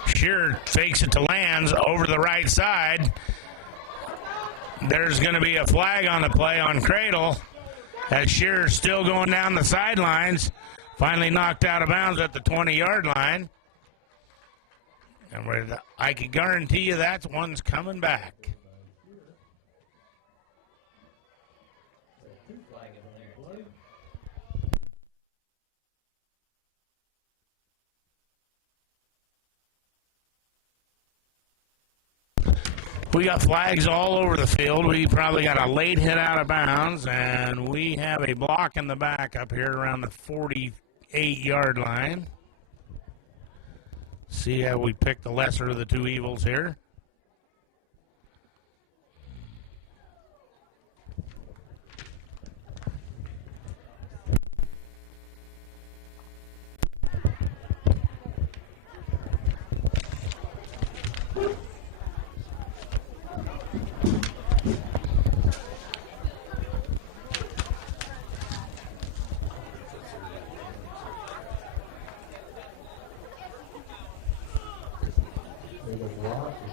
Shearer fakes it to Lands over the right side. There's going to be a flag on the play on Cradle, as Shearer's still going down the sidelines. Finally knocked out of bounds at the 20-yard line. And I can guarantee you that one's coming back. We got flags all over the field. We probably got a late hit out of bounds, and we have a block in the back up here around the 48-yard line. See how we pick the lesser of the two evils here.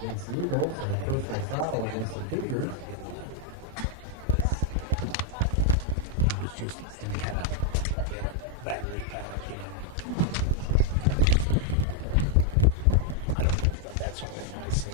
Against the Eagles and a personal foul against the Cougars. He was just, and he had a battery pack in. I don't know if that's something I see.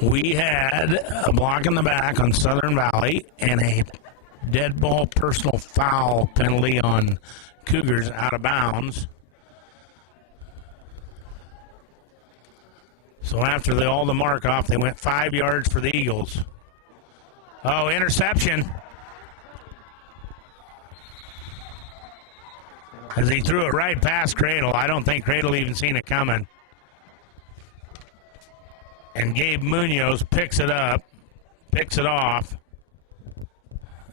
We had a block in the back on Southern Valley and a dead ball personal foul penalty on Cougars out of bounds. So after all the mark off, they went 5 yards for the Eagles. Oh, interception. As he threw it right past Cradle. I don't think Cradle even seen it coming. And Gabe Munoz picks it up, picks it off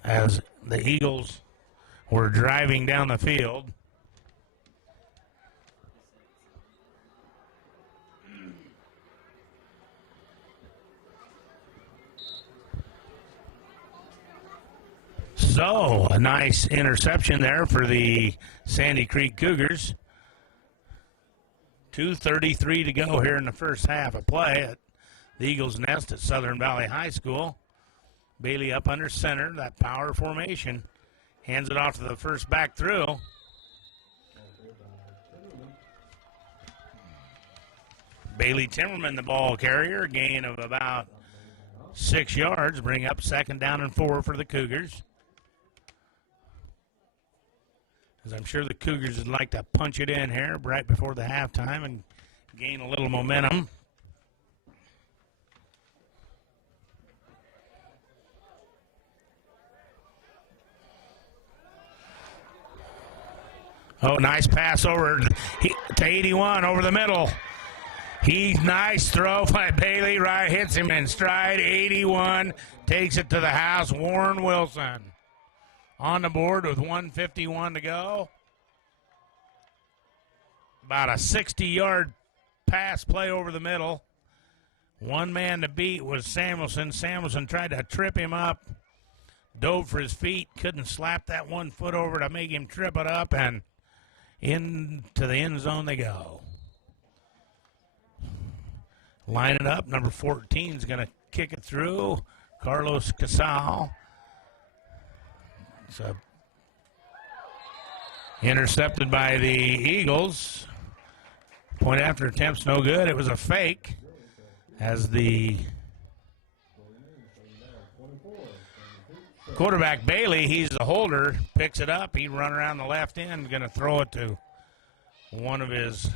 as the Eagles were driving down the field. So, a nice interception there for the Sandy Creek Cougars. 2:33 to go here in the first half of play at the Eagles Nest at Southern Valley High School. Bailey up under center, that power formation. Hands it off to the first back through. Bailey Timmerman, the ball carrier, gain of about 6 yards, bring up 2nd down and 4 for the Cougars. As I'm sure the Cougars would like to punch it in here right before the halftime and gain a little momentum. Oh, nice pass over to 81 over the middle. Nice throw by Bailey. Right, hits him in stride. 81 takes it to the house. Warren Wilson on the board with 1:51 to go. About a 60-yard pass play over the middle. One man to beat was Samuelson. Samuelson tried to trip him up. Dove for his feet. Couldn't slap that 1 foot over to make him trip it up. And into the end zone they go. Line it up. Number 14 is going to kick it through. Carlos Casal. So intercepted by the Eagles. Point after attempt's no good. It was a fake as the quarterback Bailey, he's the holder, picks it up. He run around the left end, going to throw it to one of his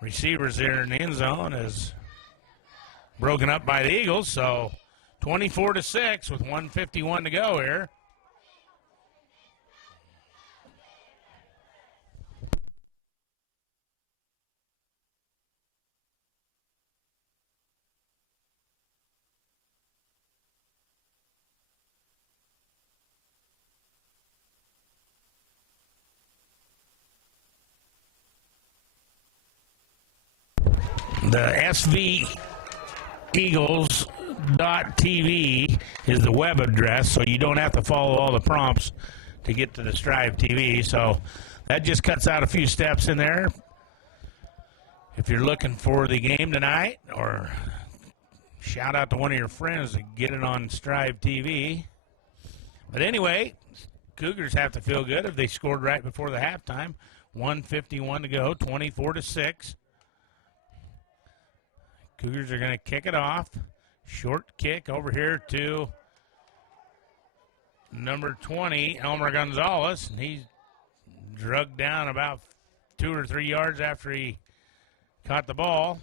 receivers there in the end zone. Is broken up by the Eagles. So 24-6 with 1:51 to go here. The SVEagles.tv is the web address, so you don't have to follow all the prompts to get to the Strive TV. So that just cuts out a few steps in there. If you're looking for the game tonight, or shout out to one of your friends to get it on Strive TV. But anyway, Cougars have to feel good if they scored right before the halftime. 1:51 to go, 24-6. Cougars are going to kick it off. Short kick over here to number 20, Elmer Gonzalez. And he's drugged down about 2 or 3 yards after he caught the ball.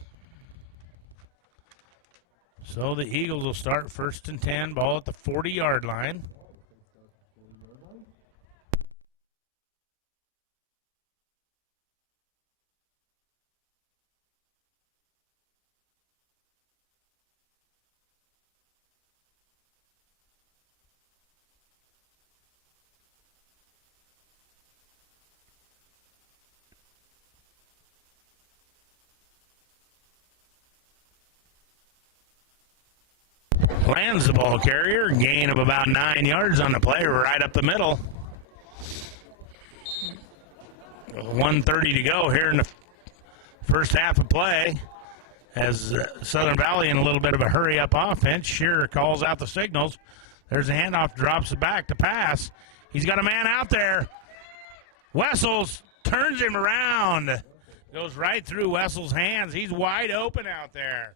So the Eagles will start 1st and 10, ball at the 40-yard line. Lands the ball carrier, gain of about 9 yards on the play, right up the middle. 1:30 to go here in the first half of play. As Southern Valley in a little bit of a hurry-up offense. Shearer calls out the signals. There's a handoff, drops it back to pass. He's got a man out there. Wessels turns him around. Goes right through Wessels' hands. He's wide open out there.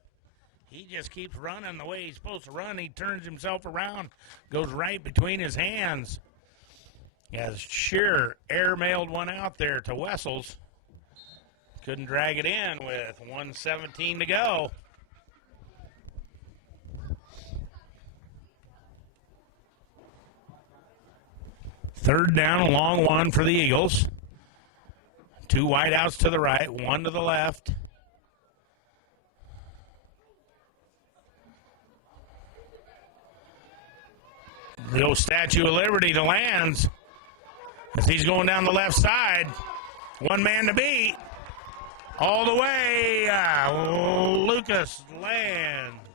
He just keeps running the way he's supposed to run. He turns himself around, goes right between his hands. As Shearer airmailed one out there to Wessels. Couldn't drag it in with 1:17 to go. Third down, a long one for the Eagles. Two wideouts to the right, one to the left. The old Statue of Liberty to Lands as he's going down the left side. One man to beat. All the way, Lucas Lands.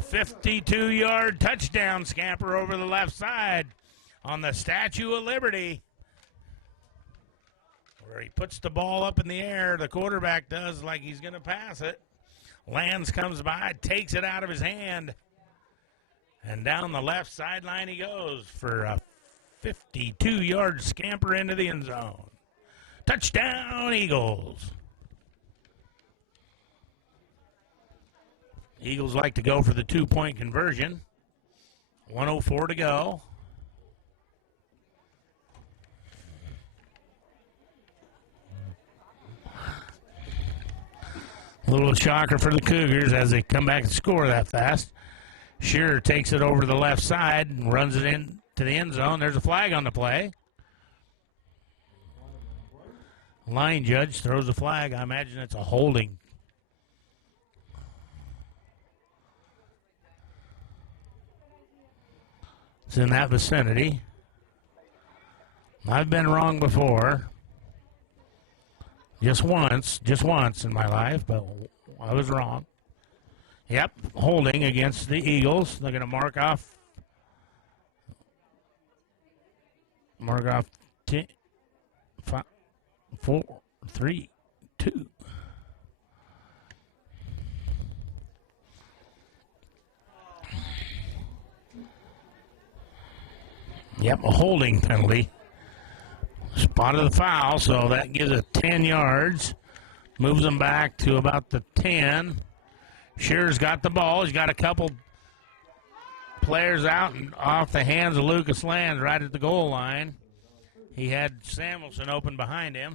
52-yard touchdown scamper over the left side on the Statue of Liberty, where he puts the ball up in the air. The quarterback does, like he's going to pass it. Lands comes by, takes it out of his hand, and down the left sideline he goes for a 52-yard scamper into the end zone. Touchdown, Eagles. Eagles like to go for the 2-point conversion. 1:04 to go. A little shocker for the Cougars as they come back and score that fast. Shearer takes it over to the left side and runs it in to the end zone. There's a flag on the play. Line judge throws a flag. I imagine it's a holding. It's in that vicinity. I've been wrong before. Just once in my life, but I was wrong. Yep, holding against the Eagles. They're going to mark off 10, 5, 4, 3, 2. Yep, a holding penalty. Spotted the foul, so that gives it 10 yards. Moves them back to about the 10. Shearer's got the ball. He's got a couple players out and off the hands of Lucas Lands right at the goal line. He had Samuelson open behind him.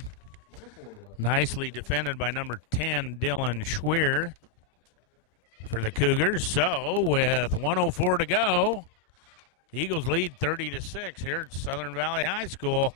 Nicely defended by number 10, Dylan Schweer for the Cougars. So with 1:04 to go, the Eagles lead 30-6 here at Southern Valley High School.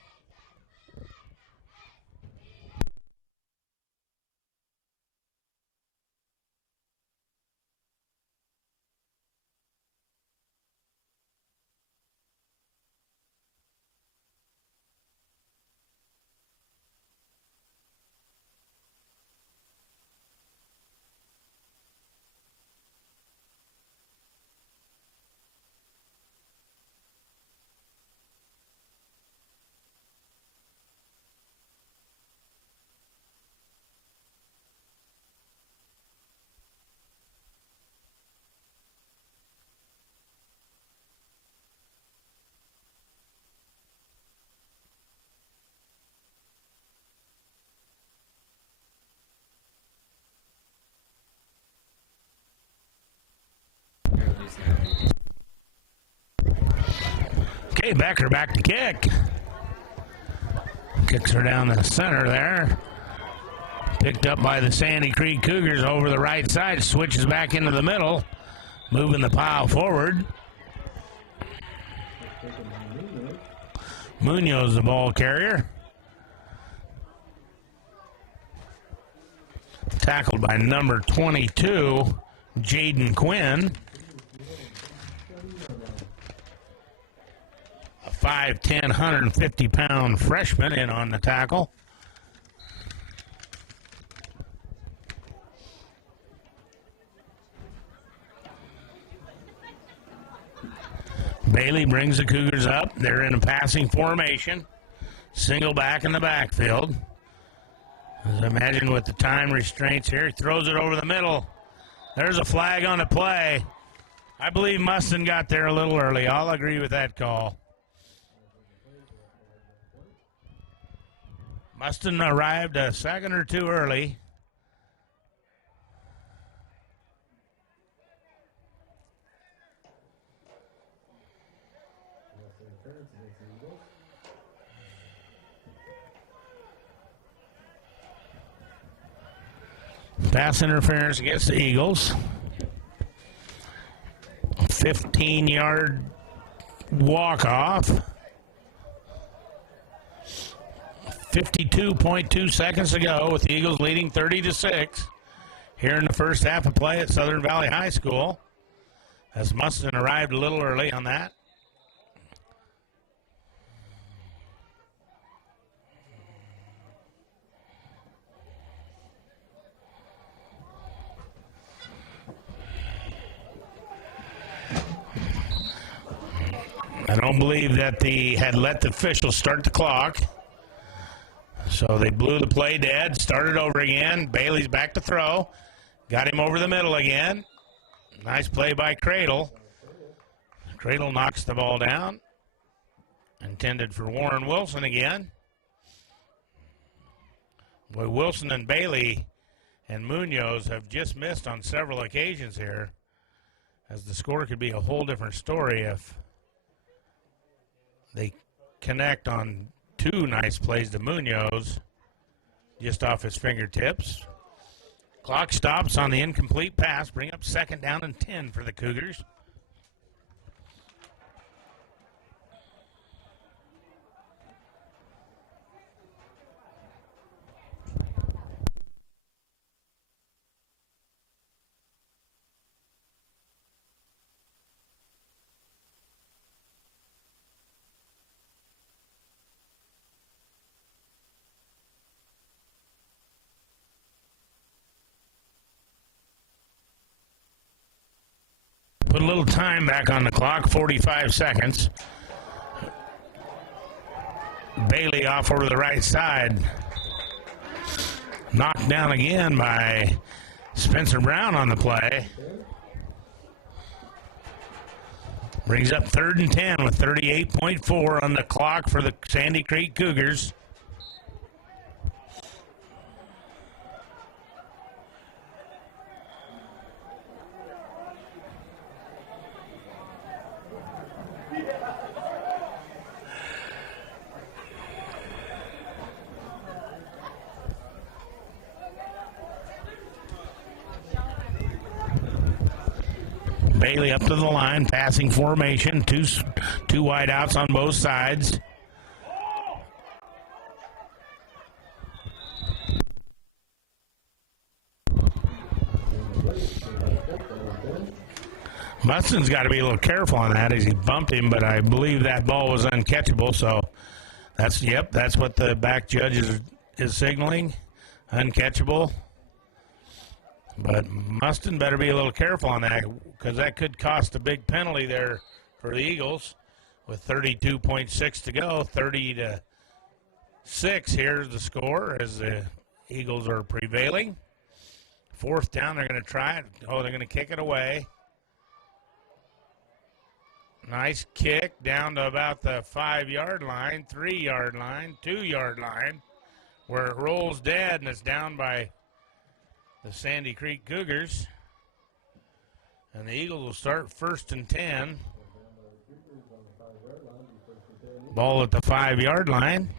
Okay, Becker back to kick. Kicks her down the center there. Picked up by the Sandy Creek Cougars over the right side. Switches back into the middle. Moving the pile forward. Munoz, the ball carrier. Tackled by number 22, Jaden Quinn. A 5'10", 150-pound freshman in on the tackle. Bailey brings the Cougars up. They're in a passing formation. Single back in the backfield. As I imagine with the time restraints here, he throws it over the middle. There's a flag on the play. I believe Mustin got there a little early. I'll agree with that call. Mustin arrived a second or two early. interference against the Eagles. Pass interference against the Eagles. 15-yard walk-off. 52.2 seconds to go with the Eagles leading 30-6 here in the first half of play at Southern Valley High School, as Mustin arrived a little early on that. I don't believe that they had let the officials start the clock. So they blew the play dead, started over again. Bailey's back to throw. Got him over the middle again. Nice play by Cradle. Cradle knocks the ball down. Intended for Warren Wilson again. Boy, Wilson and Bailey and Munoz have just missed on several occasions here, as the score could be a whole different story if they connect on two nice plays to Munoz just off his fingertips. Clock stops on the incomplete pass. Bring up second down and 10 for the Cougars. Put a little time back on the clock, 45 seconds. Bailey off over the right side. Knocked down again by Spencer Brown on the play. Brings up 3rd and 10 with 38.4 on the clock for the Sandy Creek Cougars. Bailey up to the line, passing formation, two wide outs on both sides. Mustin's got to be a little careful on that as he bumped him, but I believe that ball was uncatchable, so that's what the back judge is signaling, uncatchable. But Mustin better be a little careful on that, because that could cost a big penalty there for the Eagles with 32.6 to go. 30-6, here's the score as the Eagles are prevailing. 4th down, they're going to try it. Oh, they're going to kick it away. Nice kick down to about the 5-yard line, 3-yard line, 2-yard line, where it rolls dead and it's down by the Sandy Creek Cougars. And the Eagles will start 1st and 10. Ball at the 5-yard line.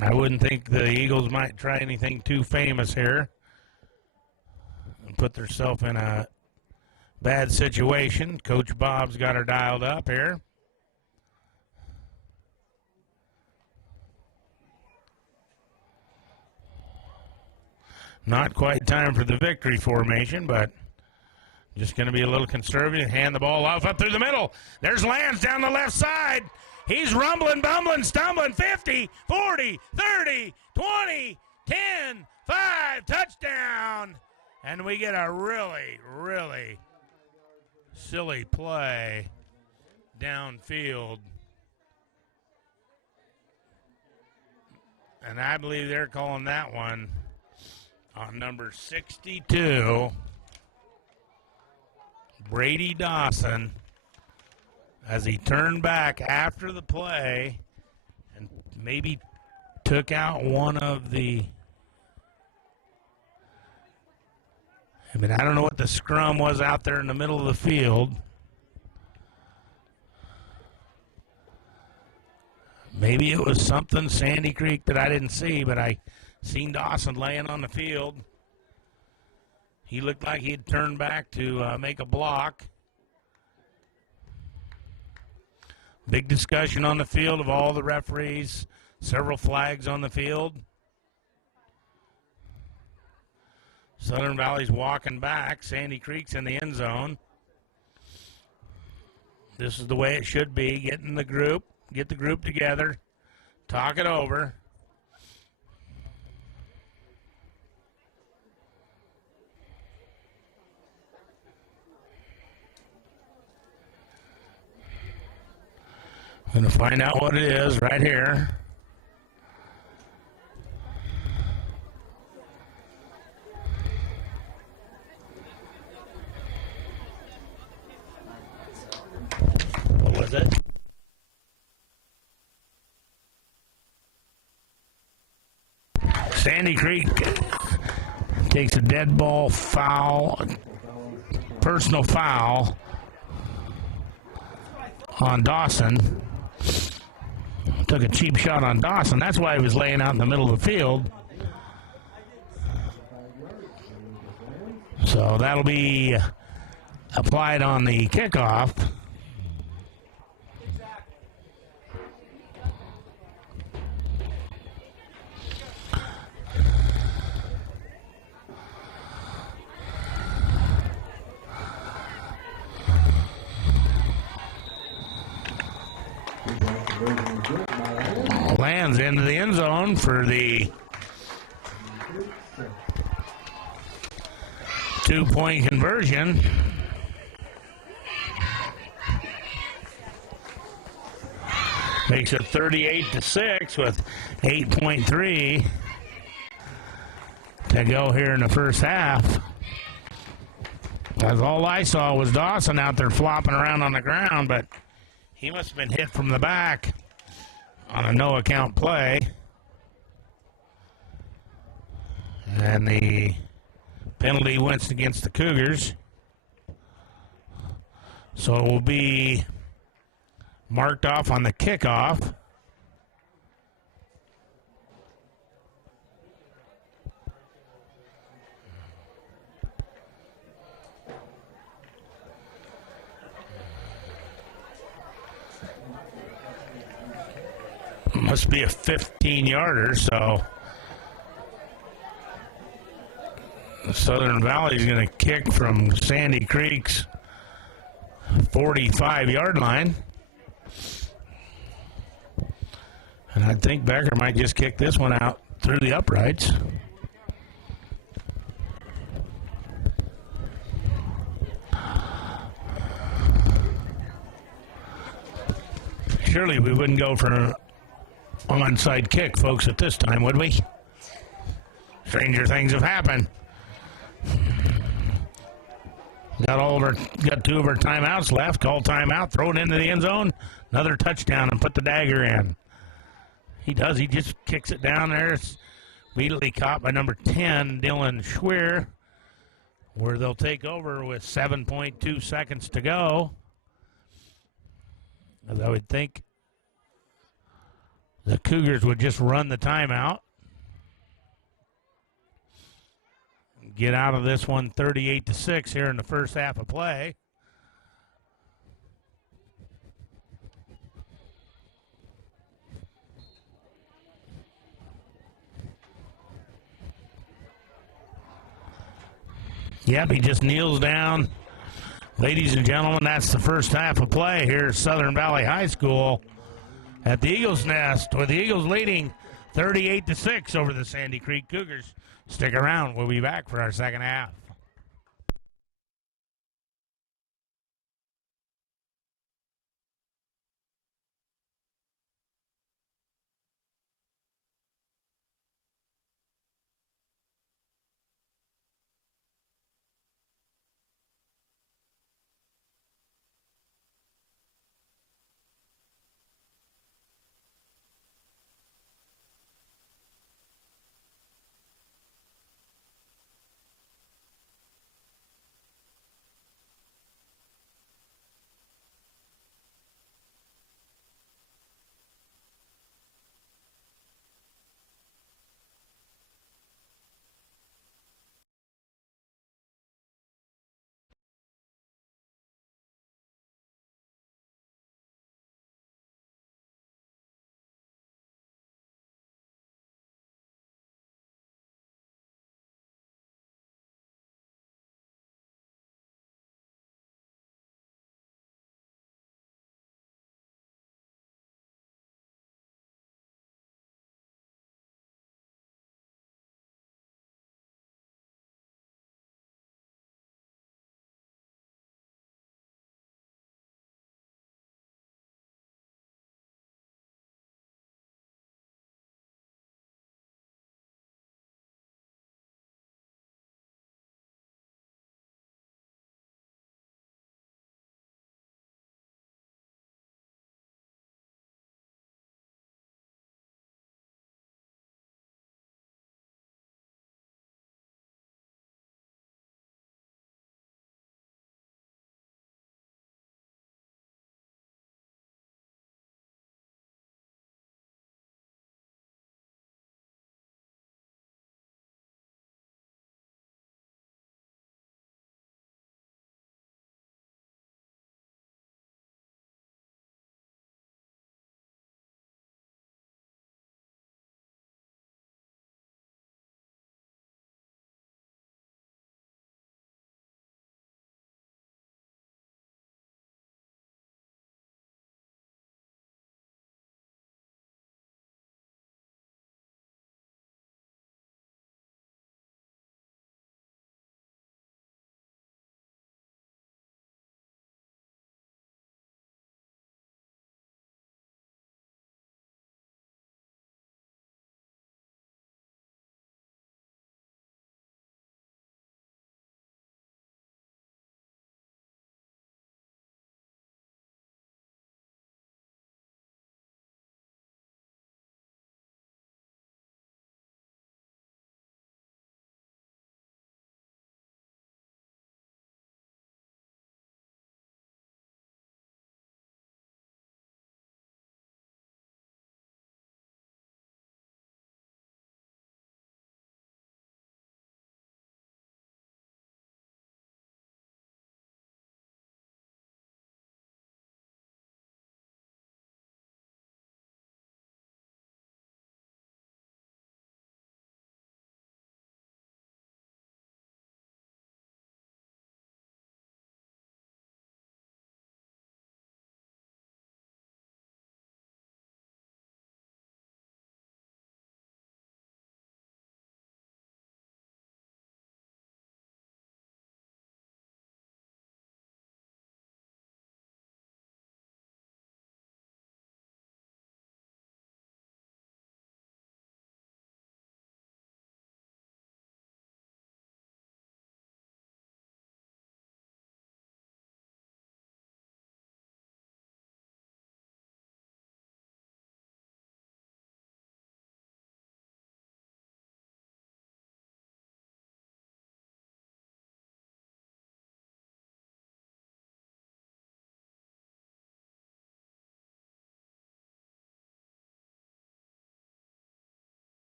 I wouldn't think the Eagles might try anything too famous here and put themselves in a bad situation. Coach Bob's got her dialed up here. Not quite time for the victory formation, but just going to be a little conservative. Hand the ball off up through the middle. There's Lance down the left side. He's rumbling, bumbling, stumbling. 50, 40, 30, 20, 10, 5, touchdown. And we get a really, really silly play downfield. And I believe they're calling that one on number 62, Brady Dawson, as he turned back after the play and maybe took out one of the, I mean, I don't know what the scrum was out there in the middle of the field. Maybe it was something Sandy Creek that I didn't see, but I seen Dawson laying on the field. He looked like he'd turned back to make a block. Big discussion on the field of all the referees, several flags on the field. Southern Valley's walking back. Sandy Creek's in the end zone. This is the way it should be. Get the group together, talk it over. I'm going to find out what it is right here. What was it? Sandy Creek takes a dead ball foul, personal foul on Dawson. Took a cheap shot on Dawson. That's why he was laying out in the middle of the field. So that'll be applied on the kickoff. Lands into the end zone for the 2-point conversion. Makes it 38-6 with 8.3 to go here in the first half. As all I saw was Dawson out there flopping around on the ground, but he must have been hit from the back on a no-account play. And the penalty went against the Cougars. So it will be marked off on the kickoff. Must be a 15-yarder, so Southern Valley is going to kick from Sandy Creek's 45-yard line. And I think Becker might just kick this one out through the uprights. Surely we wouldn't go for an onside kick, folks, at this time, would we? Stranger things have happened. Got 2 of our timeouts left. Call timeout, throw it into the end zone, another touchdown, and put the dagger in. He does. He just kicks it down there. It's immediately caught by number 10, Dylan Schwer, where they'll take over with 7.2 seconds to go. As I would think the Cougars would just run the timeout. Get out of this one 38-6 here in the first half of play. Yep, he just kneels down. Ladies and gentlemen, that's the first half of play here at Southern Valley High School at the Eagles Nest, with the Eagles leading 38-6 over the Sandy Creek Cougars. Stick around. We'll be back for our second half.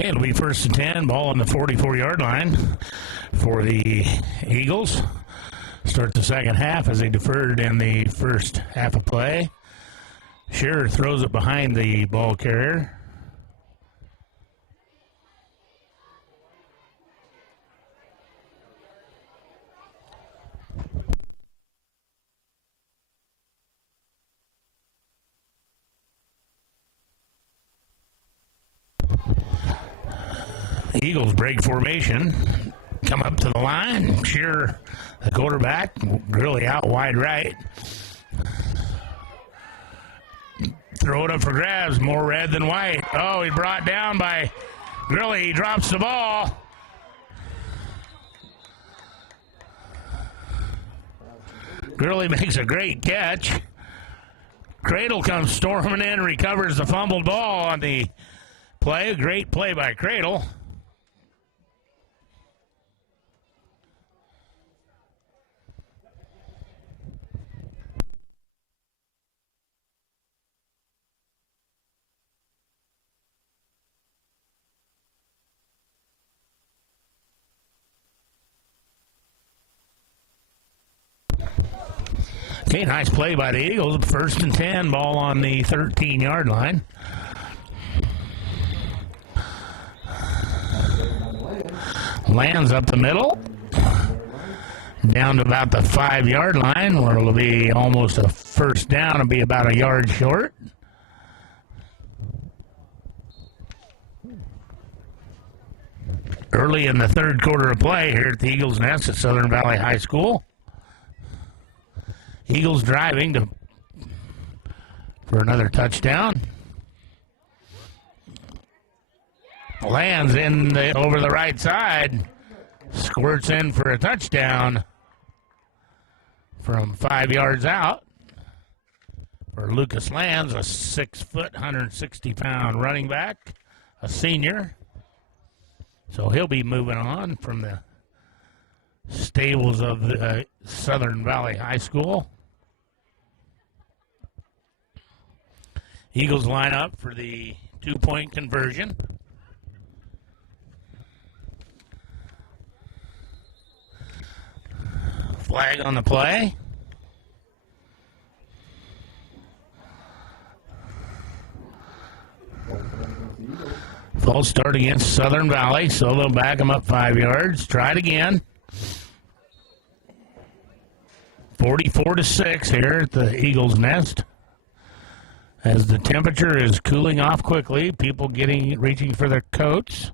Okay, it'll be 1st and 10, ball on the 44-yard line for the Eagles. Start the second half as they deferred in the first half of play. Shearer throws it behind the ball carrier. The Eagles break formation, come up to the line. Shearer, the quarterback, really out wide right. Throw it up for grabs, more red than white. Oh, he brought down by Grilly. He drops the ball. Grilly makes a great catch. Cradle comes storming in, recovers the fumbled ball on the play. A great play by Cradle. Okay, nice play by the Eagles. 1st and 10, ball on the 13-yard line. Lands up the middle. Down to about the 5-yard line, where it'll be almost a first down. It'll be about a yard short. Early in the third quarter of play here at the Eagles Nest at Southern Valley High School. Eagles driving for another touchdown. Lands in over the right side. Squirts in for a touchdown from 5 yards out. For Lucas Lands, a 6 foot, 160-pound running back, a senior. So he'll be moving on from the stables of the Southern Valley High School. Eagles line up for the 2-point conversion. Flag on the play. False start against Southern Valley, so they'll back them up 5 yards. Try it again. 44-6 here at the Eagles Nest. As the temperature is cooling off quickly, people reaching for their coats.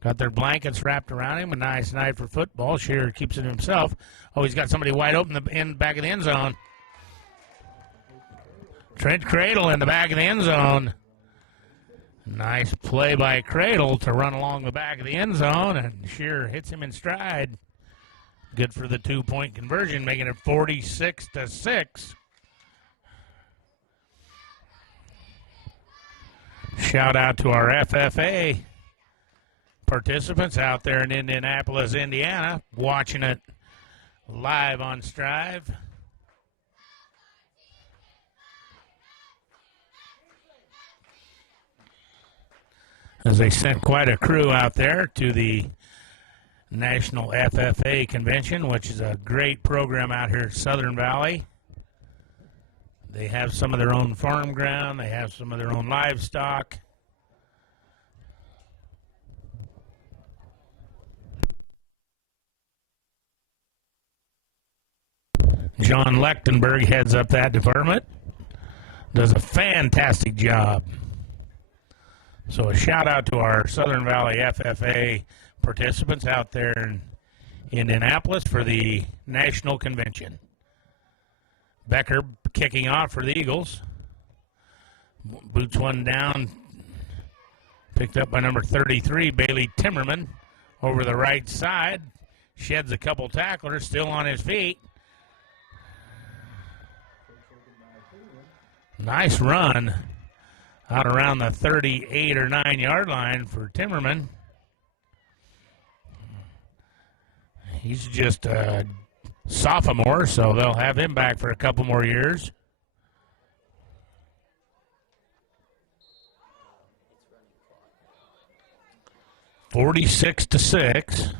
Got their blankets wrapped around him. A nice night for football. Shearer keeps it himself. Oh, he's got somebody wide open in the back of the end zone. Trent Cradle in the back of the end zone. Nice play by Cradle to run along the back of the end zone, and Shearer hits him in stride. Good for the 2-point conversion, making it 46-6. Shout out to our FFA participants out there in Indianapolis, Indiana, watching it live on Strive. As they sent quite a crew out there to the National FFA Convention, which is a great program out here at Southern Valley. They have some of their own farm ground. They have some of their own livestock. John Lechtenberg heads up that department. Does a fantastic job. So a shout out to our Southern Valley FFA participants out there in Indianapolis for the National Convention. Becker kicking off for the Eagles. Boots one down. Picked up by number 33, Bailey Timmerman, over the right side. Sheds a couple tacklers, still on his feet. Nice run out around the 38 or 9 yard line for Timmerman. He's just a sophomore, so they'll have him back for a couple more years. 46-6.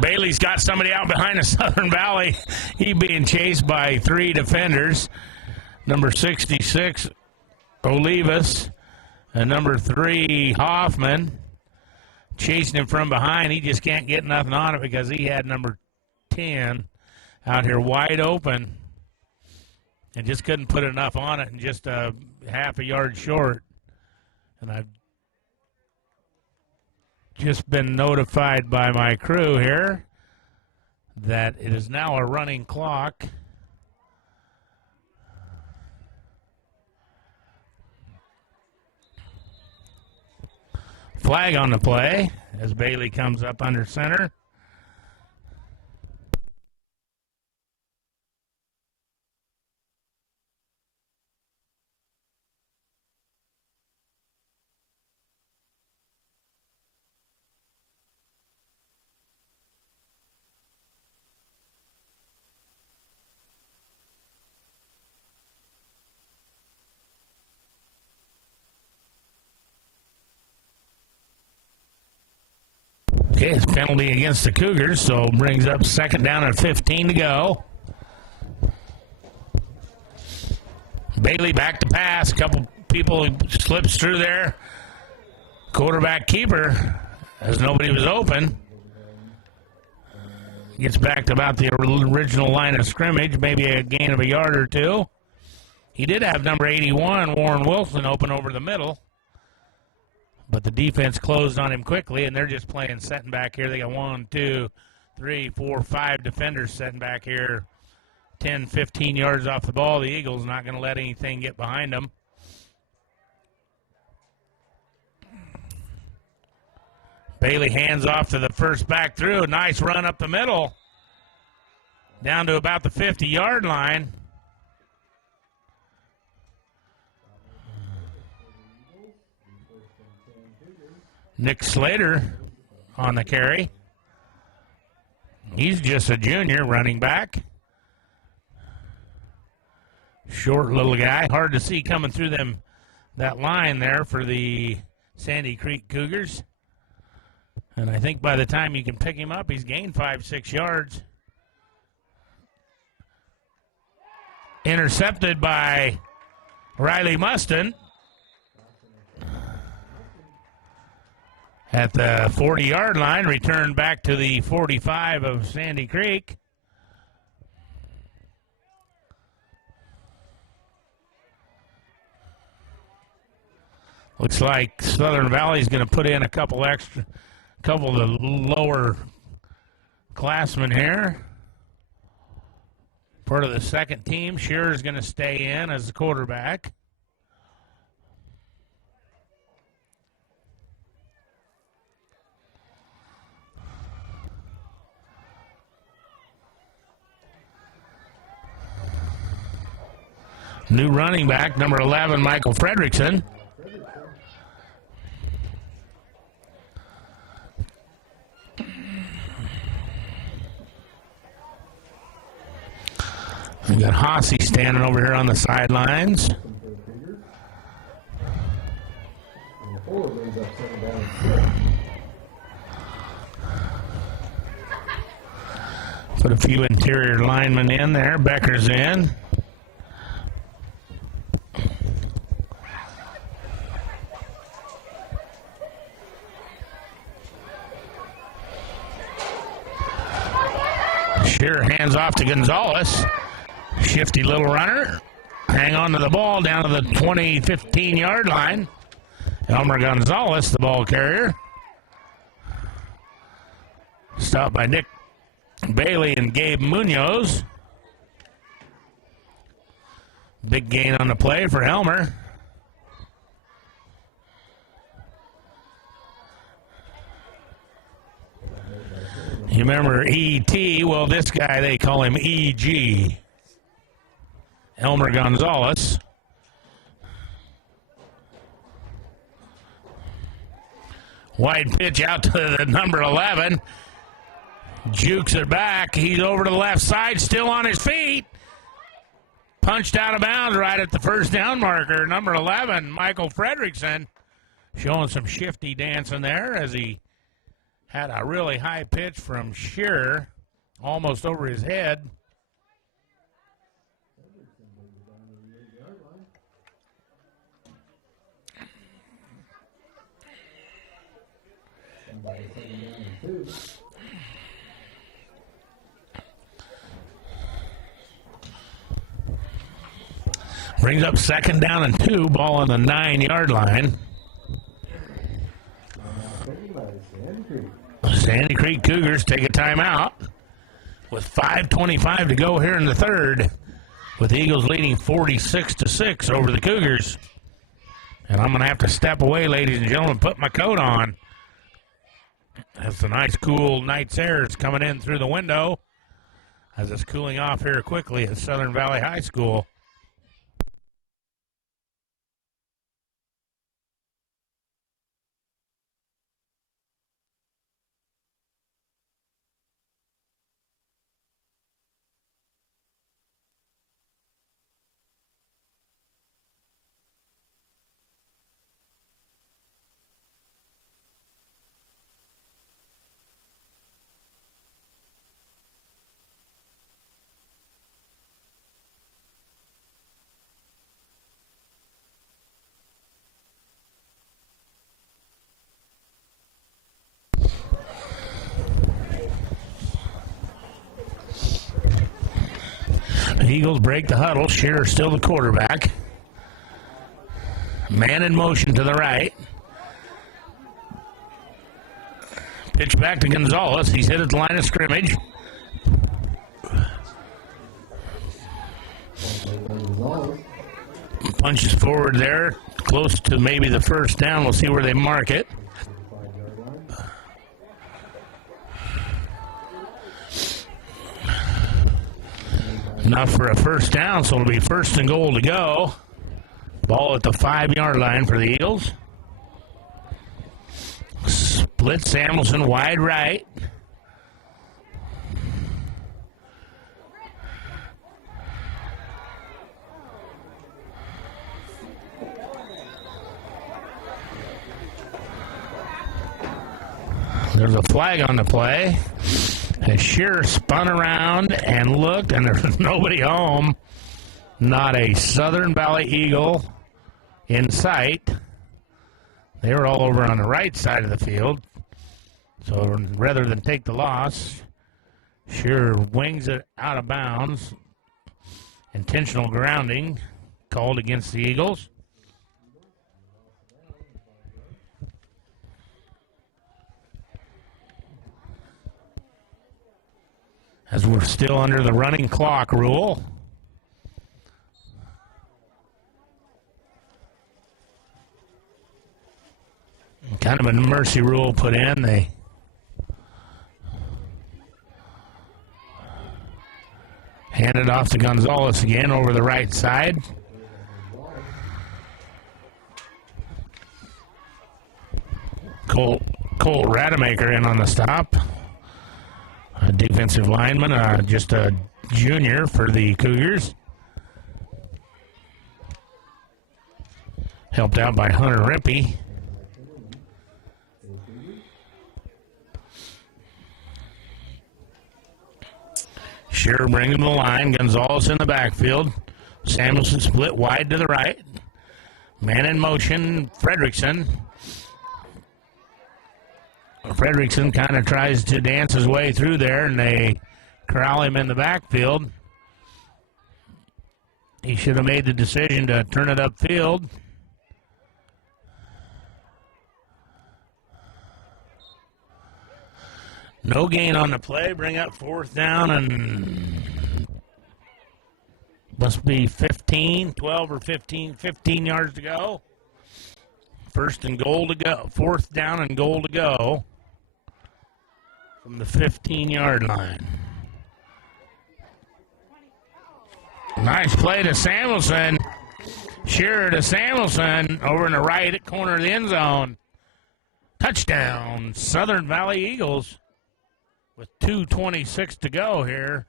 Bailey's got somebody out behind the Southern Valley. He being chased by 3 defenders. Number 66, Olivas, and number 3, Hoffman. Chasing him from behind. He just can't get nothing on it because he had number 10 out here wide open and just couldn't put enough on it and just a half a yard short. And I've just been notified by my crew here that it is now a running clock. Flag on the play as Bailey comes up under center. Okay, it's penalty against the Cougars, so brings up second down and 15 to go. Bailey back to pass. A couple people slips through there. Quarterback keeper, as nobody was open. Gets back to about the original line of scrimmage, maybe a gain of a yard or two. He did have number 81, Warren Wilson, open over the middle. But the defense closed on him quickly, and they're just playing setting back here. They got 1, 2, 3, 4, 5 defenders setting back here 10, 15 yards off the ball. The Eagles not going to let anything get behind them. Bailey hands off to the first back through. Nice run up the middle. Down to about the 50-yard line. Nick Slater on the carry. He's just a junior running back. Short little guy. Hard to see coming through that line there for the Sandy Creek Cougars. And I think by the time you can pick him up, he's gained 5-6 yards. Intercepted by Riley Mustin at the 40-yard line, returned back to the 45 of Sandy Creek. Looks like Southern Valley's going to put in a couple of the lower classmen here. Part of the second team. Shearer's going to stay in as the quarterback. New running back, number 11, Michael Fredrickson. We got Hossey standing over here on the sidelines. Put a few interior linemen in there. Becker's in. Shearer hands off to Gonzalez. Shifty little runner. Hang on to the ball down to the 20, 15-yard line. Elmer Gonzalez, the ball carrier. Stopped by Nick Bailey and Gabe Munoz. Big gain on the play for Elmer. You remember E.T.? Well, this guy, they call him E.G. Elmer Gonzalez. Wide pitch out to the number 11. Jukes it back. He's over to the left side, still on his feet. Punched out of bounds right at the first down marker. Number 11, Michael Fredrickson, showing some shifty dancing there as he had a really high pitch from Shearer, almost over his head. Brings up 2nd down and 2, ball on the 9-yard line. Sandy Creek Cougars take a timeout with 5:25 to go here in the third, with the Eagles leading 46-6 over the Cougars. And I'm going to have to step away, ladies and gentlemen, put my coat on. That's a nice cool night's air is coming in through the window as it's cooling off here quickly at Southern Valley High School. The Eagles break the huddle. Shearer still the quarterback. Man in motion to the right. Pitch back to Gonzalez. He's hit at the line of scrimmage. Punches forward there, close to maybe the first down. We'll see where they mark it. Enough for a first down, so it'll be 1st and goal to go. Ball at the 5-yard line for the Eagles. Split Samuelson wide right. There's a flag on the play. And Shearer spun around and looked, and there's nobody home. Not a Southern Valley Eagle in sight. They were all over on the right side of the field. So rather than take the loss, Shearer wings it out of bounds. Intentional grounding called against the Eagles. As we're still under the running clock rule. Kind of a mercy rule put in. They hand it off to Gonzalez again over the right side. Colt Rademacher in on the stop. A defensive lineman, just a junior for the Cougars. Helped out by Hunter Rippey. Shearer bringing the line. Gonzalez in the backfield. Samuelson split wide to the right. Man in motion, Fredrickson. Fredrickson kind of tries to dance his way through there, and they corral him in the backfield. He should have made the decision to turn it upfield. No gain on the play. Bring up 4th down, and must be 12 or 15 yards to go. 1st and goal to go. 4th down and goal to go from the 15-yard line. Nice play to Samuelson. Shearer to Samuelson over in the right corner of the end zone. Touchdown, Southern Valley Eagles. with 2:26 to go here.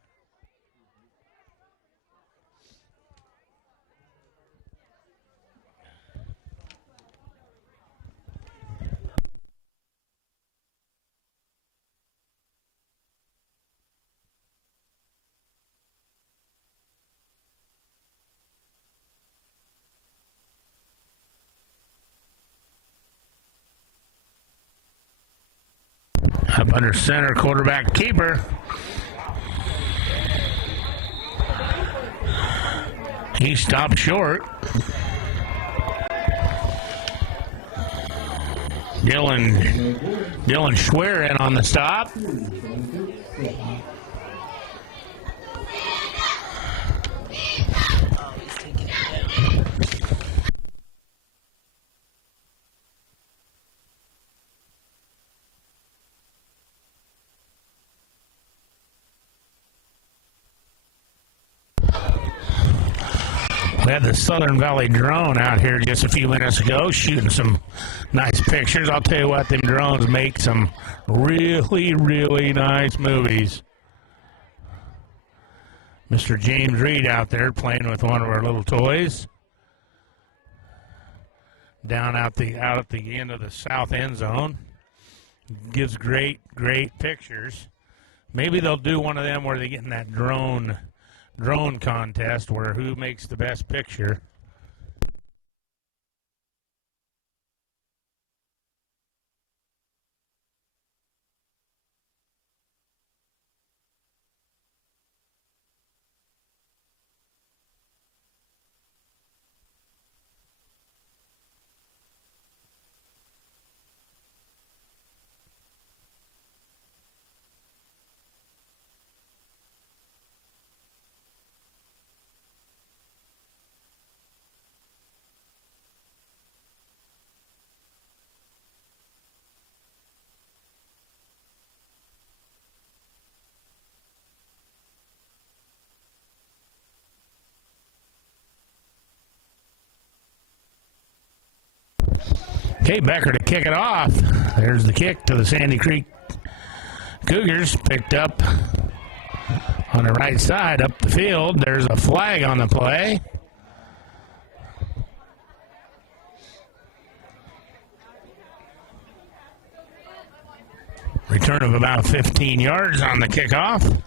Up under center, quarterback keeper. He stopped short. Dylan Schwerin on the stop. We had the Southern Valley drone out here just a few minutes ago shooting some nice pictures. I'll tell you what, them drones make some really, really nice movies. Mr. James Reed out there playing with one of our little toys. Down out at the end of the south end zone. Gives great, great pictures. Maybe they'll do one of them where they get in that drone contest where who makes the best picture. Okay, Becker to kick it off. There's the kick to the Sandy Creek Cougars. Picked up on the right side up the field. There's a flag on the play. Return of about 15 yards on the kickoff.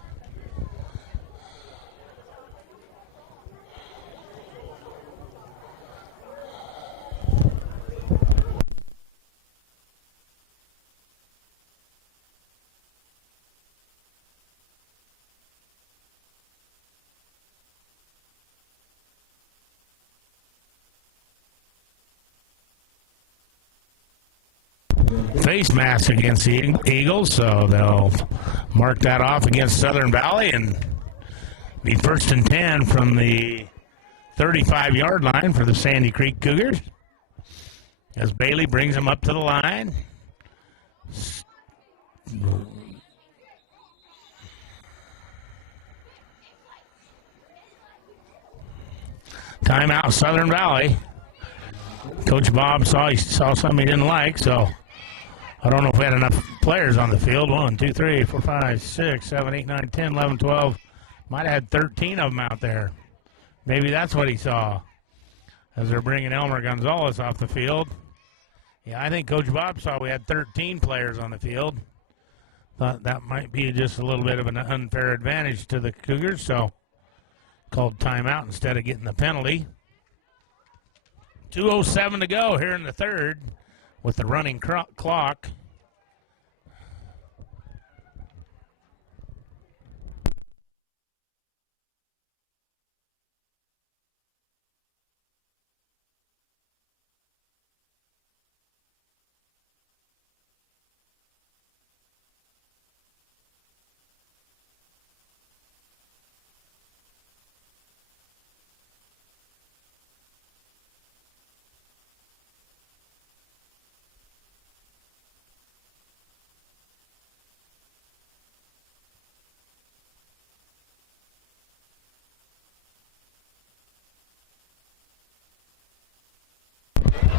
Face mask against the Eagles, so they'll mark that off against Southern Valley and be 1st and 10 from the 35-yard line for the Sandy Creek Cougars as Bailey brings them up to the line. Timeout Southern Valley. Coach Bob saw something he didn't like, so I don't know if we had enough players on the field. 1, 2, 3, 4, 5, 6, 7, 8, 9, 10, 11, 12. Might have had 13 of them out there. Maybe that's what he saw as they're bringing Elmer Gonzalez off the field. Yeah, I think Coach Bob saw we had 13 players on the field. Thought that might be just a little bit of an unfair advantage to the Cougars, so called timeout instead of getting the penalty. 2:07 to go here in the third with the running clock.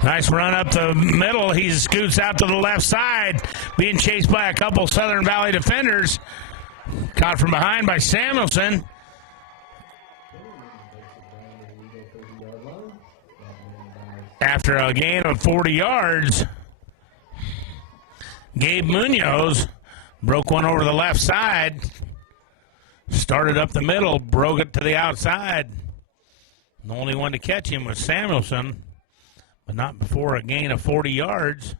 Nice run up the middle. He scoots out to the left side, being chased by a couple Southern Valley defenders. Caught from behind by Samuelson. After a gain of 40 yards, Gabe Munoz broke one over the left side, started up the middle, broke it to the outside. The only one to catch him was Samuelson, but not before a gain of 40 yards.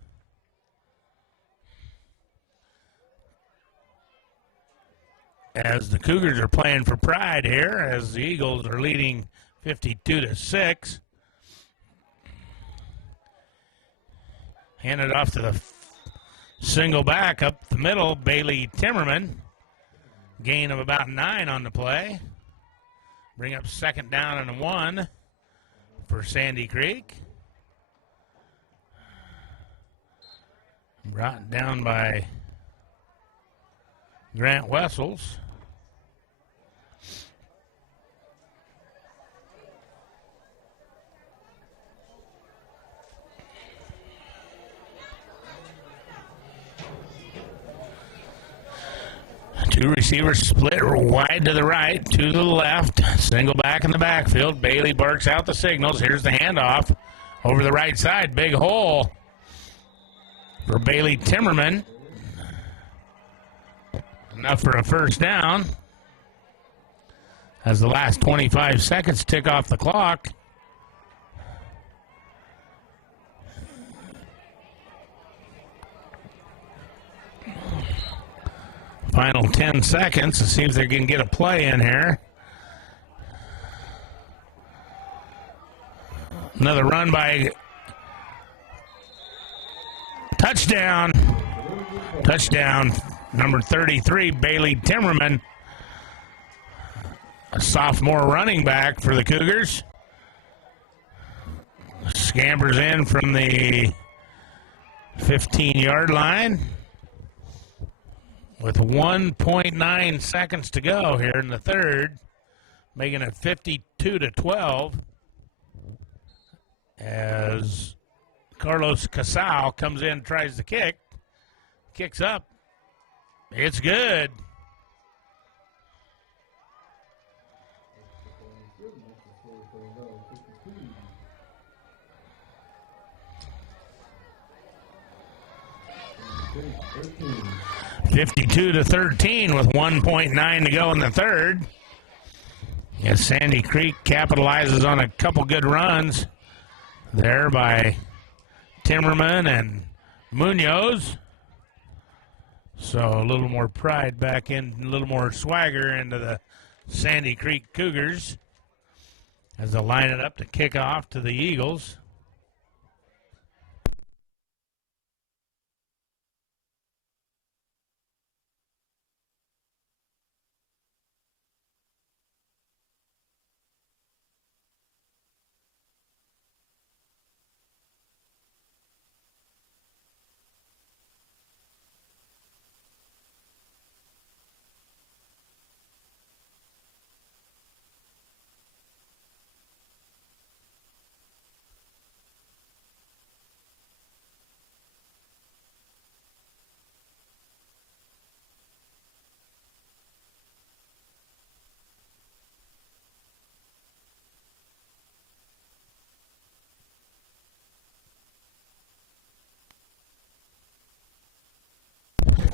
As the Cougars are playing for pride here, as the Eagles are leading 52-6. Handed off to the single back up the middle, Bailey Timmerman. Gain of about 9 on the play. Bring up second down and 1 for Sandy Creek. Brought down by Grant Wessels. Two receivers split wide to the right, two to the left. Single back in the backfield. Bailey barks out the signals. Here's the handoff over the right side. Big hole for Bailey Timmerman. Enough for a first down. As the last 25 seconds tick off the clock. Final 10 seconds. It seems they can get a play in here. Another run by touchdown. Touchdown, number 33, Bailey Timmerman. A sophomore running back for the Cougars. Scampers in from the 15-yard line. With 1.9 seconds to go here in the third, making it 52-12 as Carlos Casal comes in, tries to kick, kicks up. It's good. Thirteen. 52-13 with 1.9 to go in the third. Yes, Sandy Creek capitalizes on a couple good runs there by Timmerman and Munoz. So a little more pride back in, a little more swagger into the Sandy Creek Cougars as they line it up to kick off to the Eagles.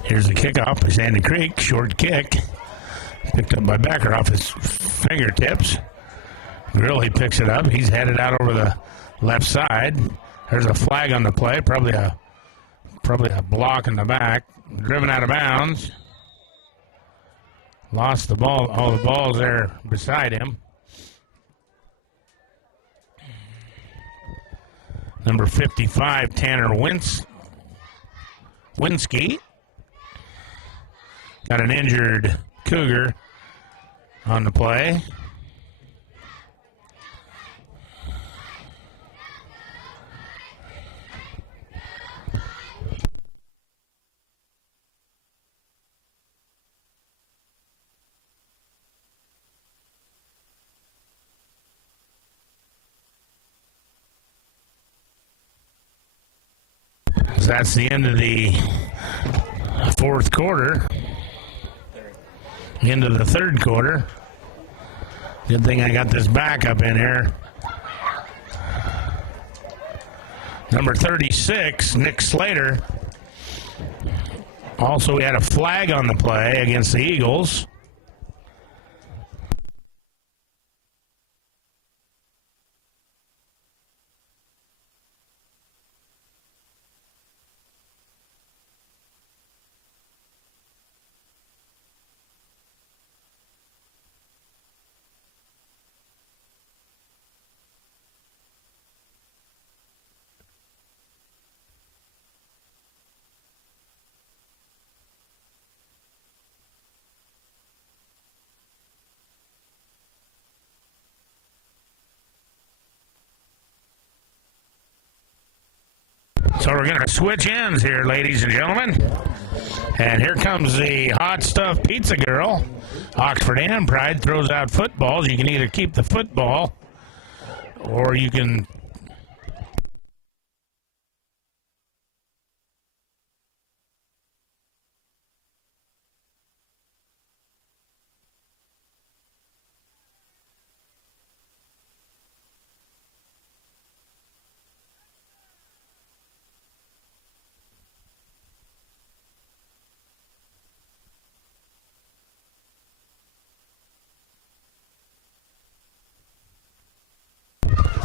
Here's the kickoff by Sandy Creek. Short kick. Picked up by Becker off his fingertips. Grilly picks it up. He's headed out over the left side. There's a flag on the play. Probably a block in the back. Driven out of bounds. Lost the ball. All the balls there beside him. Number 55, Tanner Winsky. Got an injured Cougar on the play. So that's the end of the fourth quarter. Into the third quarter. Good thing I got this backup in here. Number 36, Nick Slater. Also, we had a flag on the play against the Eagles. So we're going to switch ends here, ladies and gentlemen. And here comes the hot stuff pizza girl. Oxford and Pride throws out footballs. You can either keep the football or you can...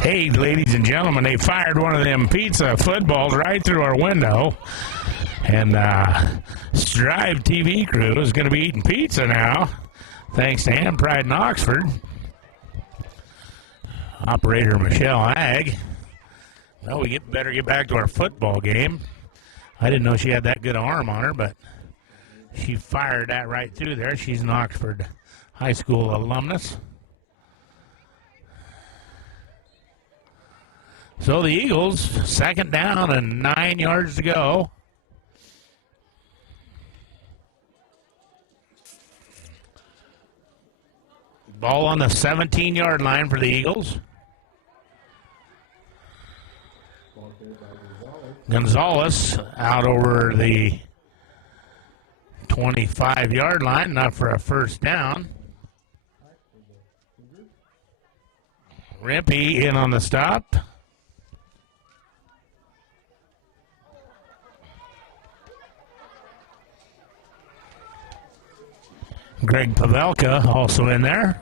Hey, ladies and gentlemen, they fired one of them pizza footballs right through our window. And Strive TV crew is going to be eating pizza now, thanks to Ham Pride in Oxford. Operator Michelle Ag. Well, we better get back to our football game. I didn't know she had that good arm on her, but she fired that right through there. She's an Oxford High School alumnus. So the Eagles, second down and 9 yards to go. Ball on the 17-yard line for the Eagles. Gonzalez out over the 25-yard line, not for a first down. Rimpey in on the stop. Greg Pavelka also in there.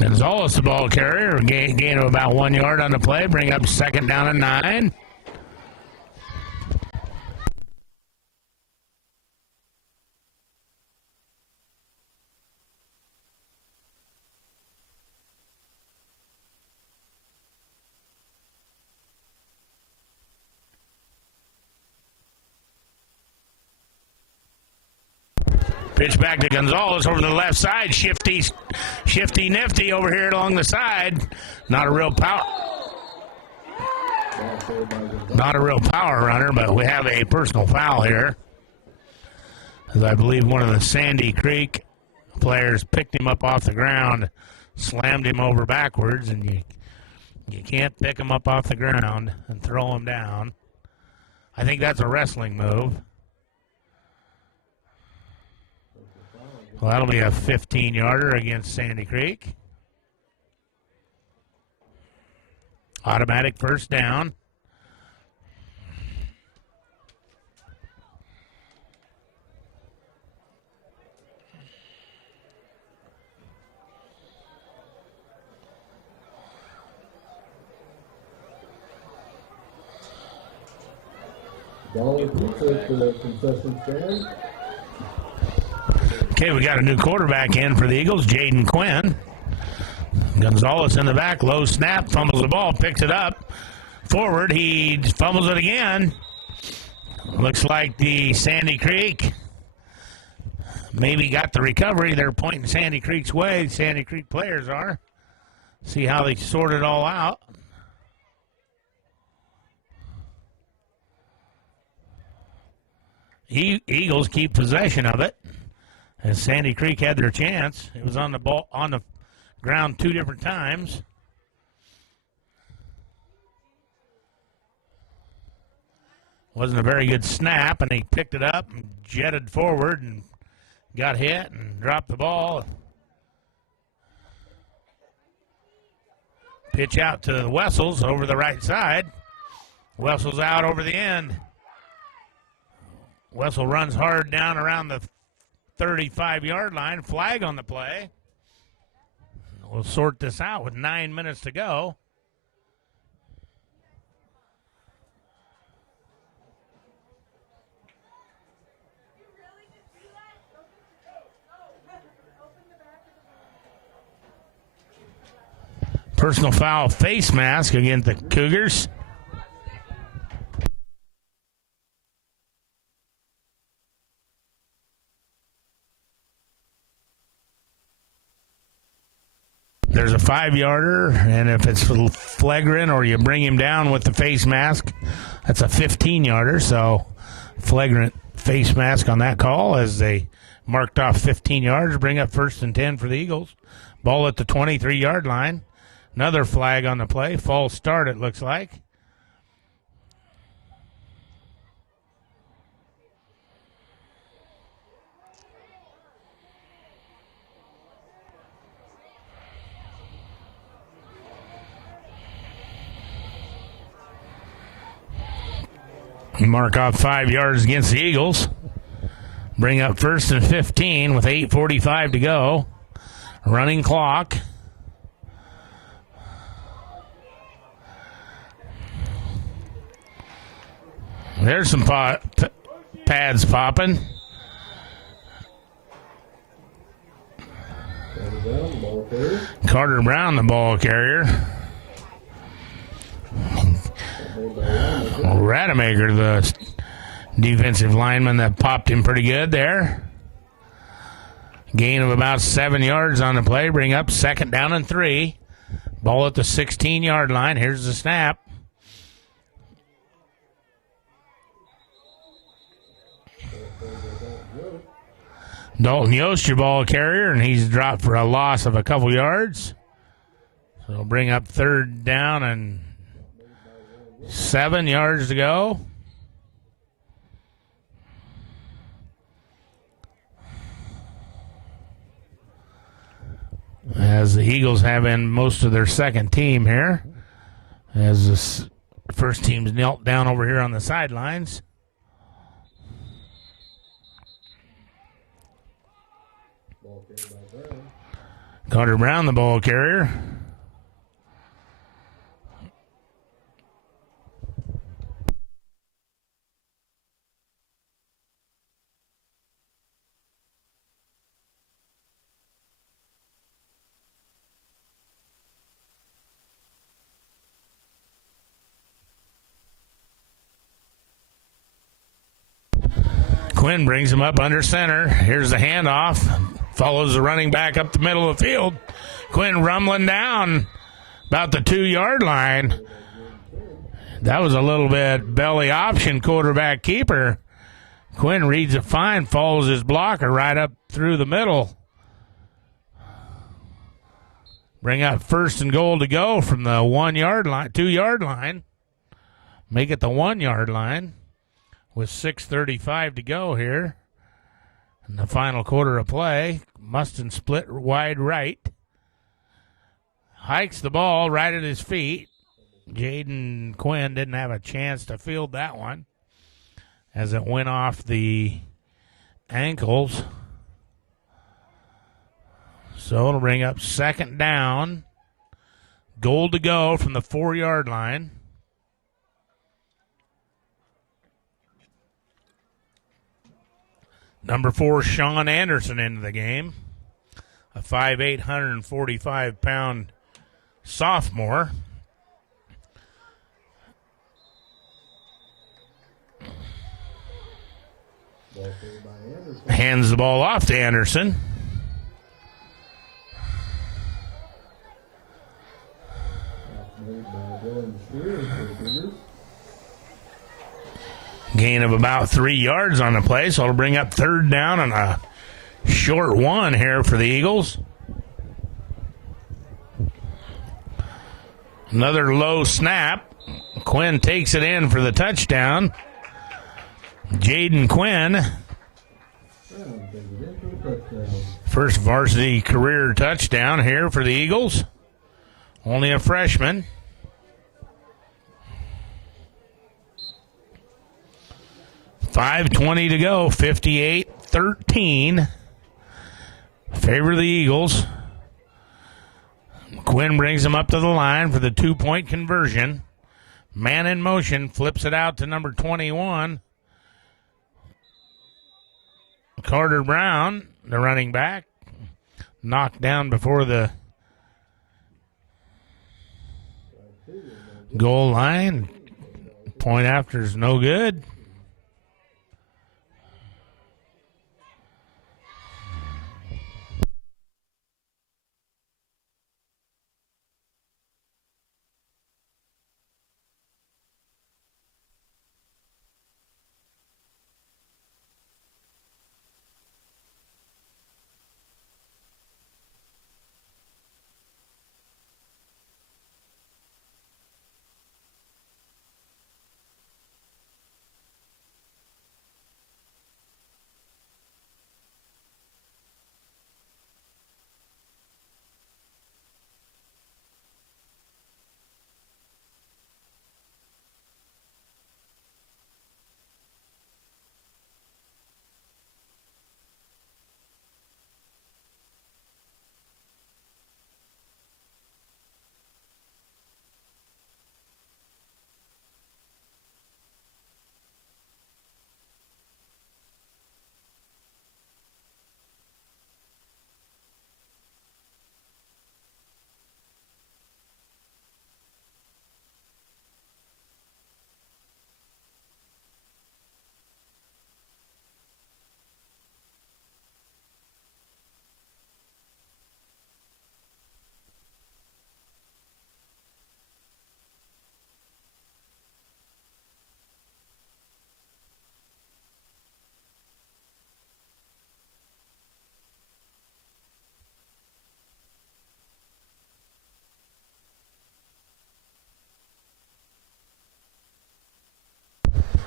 Gonzalez, the ball carrier, gain of about 1 yard on the play, bring up second down and 9. Pitch back to Gonzalez over the left side. Shifty nifty over here along the side. Not a real power runner, but we have a personal foul here. As I believe one of the Sandy Creek players picked him up off the ground, slammed him over backwards, and you can't pick him up off the ground and throw him down. I think that's a wrestling move. Well, that'll be a 15-yarder against Sandy Creek. Automatic first down. Dollar pizza at the concession stand. Okay, we got a new quarterback in for the Eagles, Jaden Quinn. Gonzalez in the back, low snap, fumbles the ball, picks it up. Forward, he fumbles it again. Looks like the Sandy Creek maybe got the recovery. They're pointing Sandy Creek's way. Sandy Creek players are. See how they sort it all out. Eagles keep possession of it. As Sandy Creek had their chance. It was on the ground 2 different times. Wasn't a very good snap, and he picked it up and jetted forward and got hit and dropped the ball. Pitch out to Wessels over the right side. Wessels out over the end. Wessel runs hard down around the 35-yard line. Flag on the play. We'll sort this out with 9 minutes to go. Personal foul face mask against the Cougars. There's a 5-yarder, and if it's flagrant or you bring him down with the face mask, that's a 15-yarder. So flagrant face mask on that call as they marked off 15 yards, bring up 1st and 10 for the Eagles. Ball at the 23-yard line. Another flag on the play. False start, it looks like. Mark off 5 yards against the Eagles. Bring up 1st and 15 with 8:45 to go. Running clock. There's some pads popping. Carter Brown, the ball carrier. Rademacher, the defensive lineman that popped him pretty good there. Gain of about 7 yards on the play. Bring up 2nd down and 3. Ball at the 16-yard line. Here's the snap. Dalton Yost, your ball carrier, and he's dropped for a loss of a couple yards. So it'll bring up 3rd down and 7 yards to go. As the Eagles have in most of their second team here. As the first team's knelt down over here on the sidelines. Carter Brown, the ball carrier. Quinn brings him up under center. Here's the handoff. Follows the running back up the middle of the field. Quinn rumbling down about the 2-yard line. That was a little bit belly option quarterback keeper. Quinn reads it fine, follows his blocker right up through the middle. Bring up 1st and goal to go from the 1-yard line, 2-yard line. Make it the 1-yard line with 6:35 to go here. In the final quarter of play, Mustin split wide right. Hikes the ball right at his feet. Jaden Quinn didn't have a chance to field that one as it went off the ankles. So it'll bring up 2nd down. Goal to go from the 4-yard line. Number 4, Sean Anderson into the game. A 5'8", 145-pound sophomore. Ball played by Anderson. Hands the ball off to Anderson. Made by Dylan Shearer for the Cougars. Gain of about 3 yards on the play, so it'll bring up third down and a short one here for the Eagles. Another low snap. Quinn takes it in for the touchdown. Jaden Quinn, And takes it in for the touchdown. first varsity career touchdown here for the Eagles. Only a freshman. .5:20 to go, 58-13. Favor the Eagles. Quinn brings them up to the line for the 2-point conversion. Man in motion, flips it out to number 21. Carter Brown, the running back, knocked down before the goal line. Point after is no good.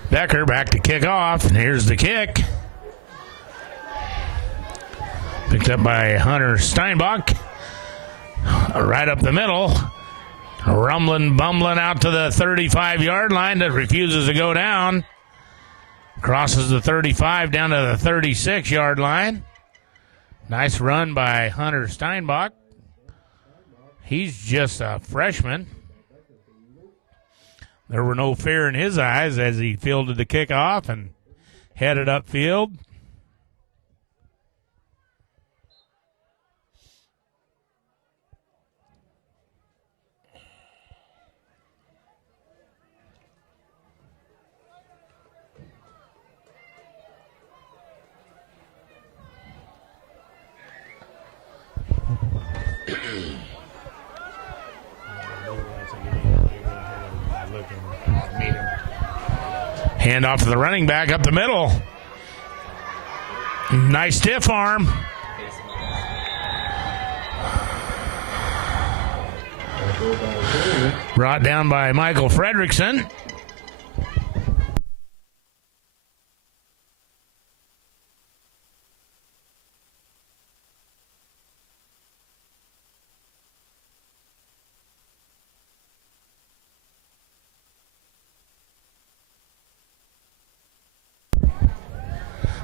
Becker back to kick off, and here's the kick. Picked up by Hunter Steinbach. Right up the middle. Rumbling, bumbling out to the 35-yard line that refuses to go down. Crosses the 35 down to the 36-yard line. Nice run by Hunter Steinbach. He's just a freshman. There were no fear in his eyes as he fielded the kickoff and headed upfield. Hand off to the running back up the middle. Nice stiff arm. Brought down by Michael Fredrickson.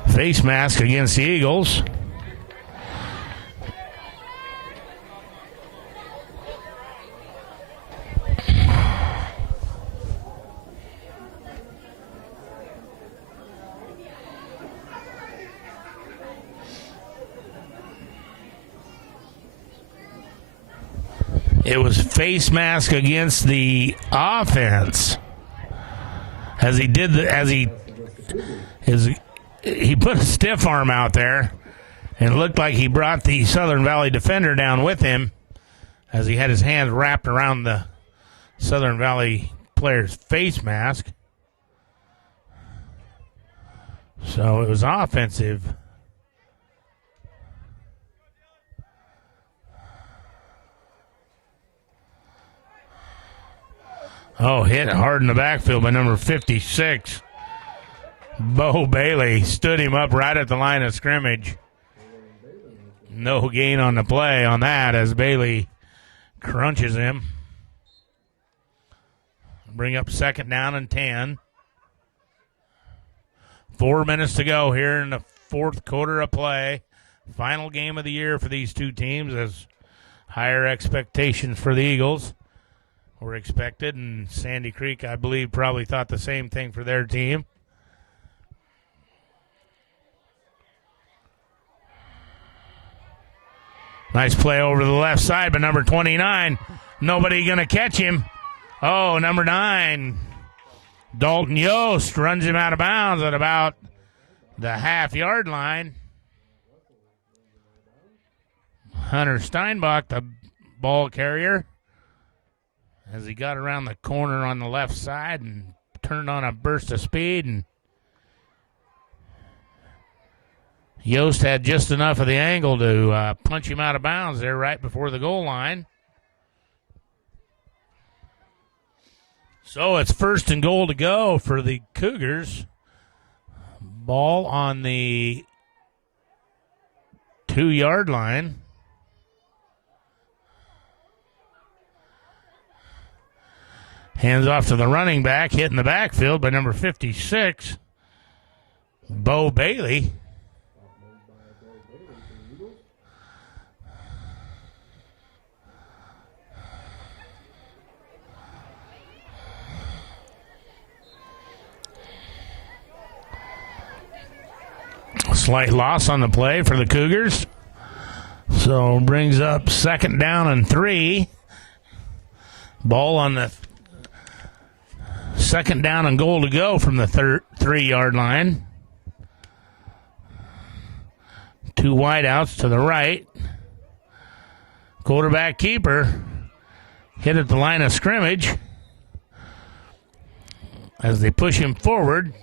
Face mask against the Eagles. It was face mask against the offense. he put a stiff arm out there, and it looked like he brought the Southern Valley defender down with him as he had his hands wrapped around the Southern Valley player's face mask. So it was offensive. Oh, hit hard in the backfield by number 56. Bo Bailey stood him up right at the line of scrimmage. No gain on the play on that as Bailey crunches him. Bring up 2nd down and 10. 4 minutes to go here in the 4th quarter of play. Final game of the year for these two teams as higher expectations for the Eagles were expected, and Sandy Creek, I believe, probably thought the same thing for their team. Nice play over the left side by number 29. Nobody going to catch him. Oh, number 9, Dalton Yost runs him out of bounds at about the half-yard line. Hunter Steinbach, the ball carrier, as he got around the corner on the left side and turned on a burst of speed, and Yost had just enough of the angle to punch him out of bounds there right before the goal line. So it's 1st and goal to go for the Cougars. Ball on the 2-yard line. Hands off to the running back, hit in the backfield by number 56, Bo Bailey. Slight loss on the play for the Cougars. So brings up 2nd down and 3. Ball on the 2nd down and goal to go from the 3-yard line. 2 wideouts to the right. Quarterback keeper hit at the line of scrimmage as they push him forward.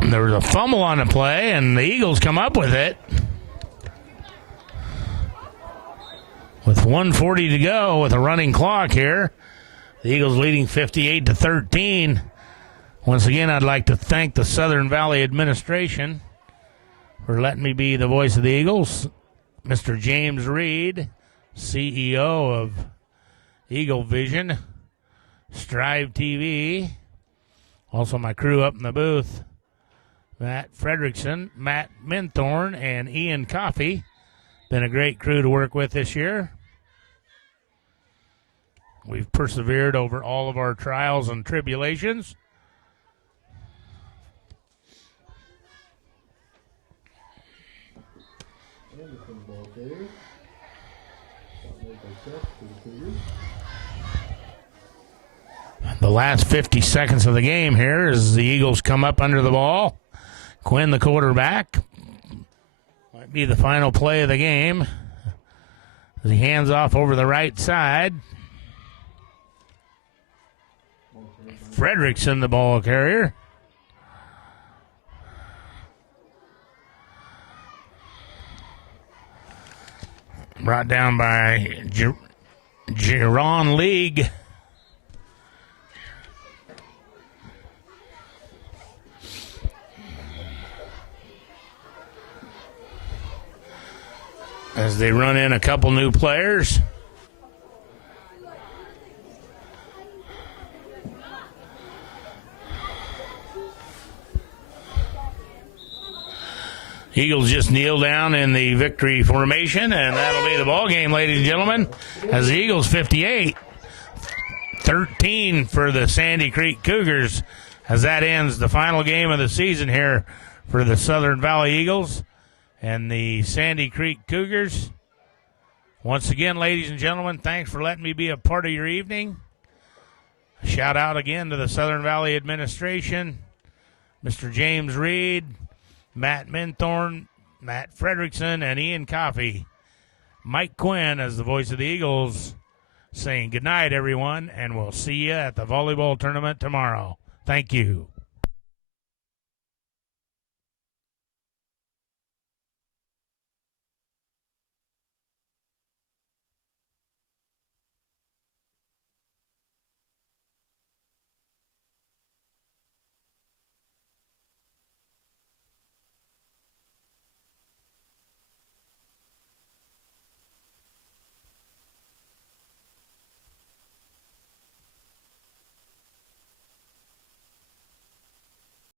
There was a fumble on the play, and the Eagles come up with it. With 1:40 to go, with a running clock here, the Eagles leading 58-13. Once again, I'd like to thank the Southern Valley administration for letting me be the voice of the Eagles. Mr. James Reed, CEO of Eagle Vision, Strive TV. Also my crew up in the booth, Matt Fredrickson, Matt Minthorn, and Ian Coffey. Been a great crew to work with this year. We've persevered over all of our trials and tribulations. The last 50 seconds of the game here as the Eagles come up under the ball. Quinn, the quarterback, might be the final play of the game as he hands off over the right side. Fredrickson, the ball carrier. Brought down by Geron League. As they run in a couple new players. Eagles just kneel down in the victory formation, and that'll be the ball game, ladies and gentlemen, as the Eagles 58-13 for the Sandy Creek Cougars as that ends the final game of the season here for the Southern Valley Eagles and the Sandy Creek Cougars. Once again, ladies and gentlemen, thanks for letting me be a part of your evening. A shout out again to the Southern Valley administration, Mr. James Reed, Matt Minthorn, Matt Fredrickson, and Ian Coffey. Mike Quinn as the voice of the Eagles saying good night, everyone, and we'll see you at the volleyball tournament tomorrow. Thank you.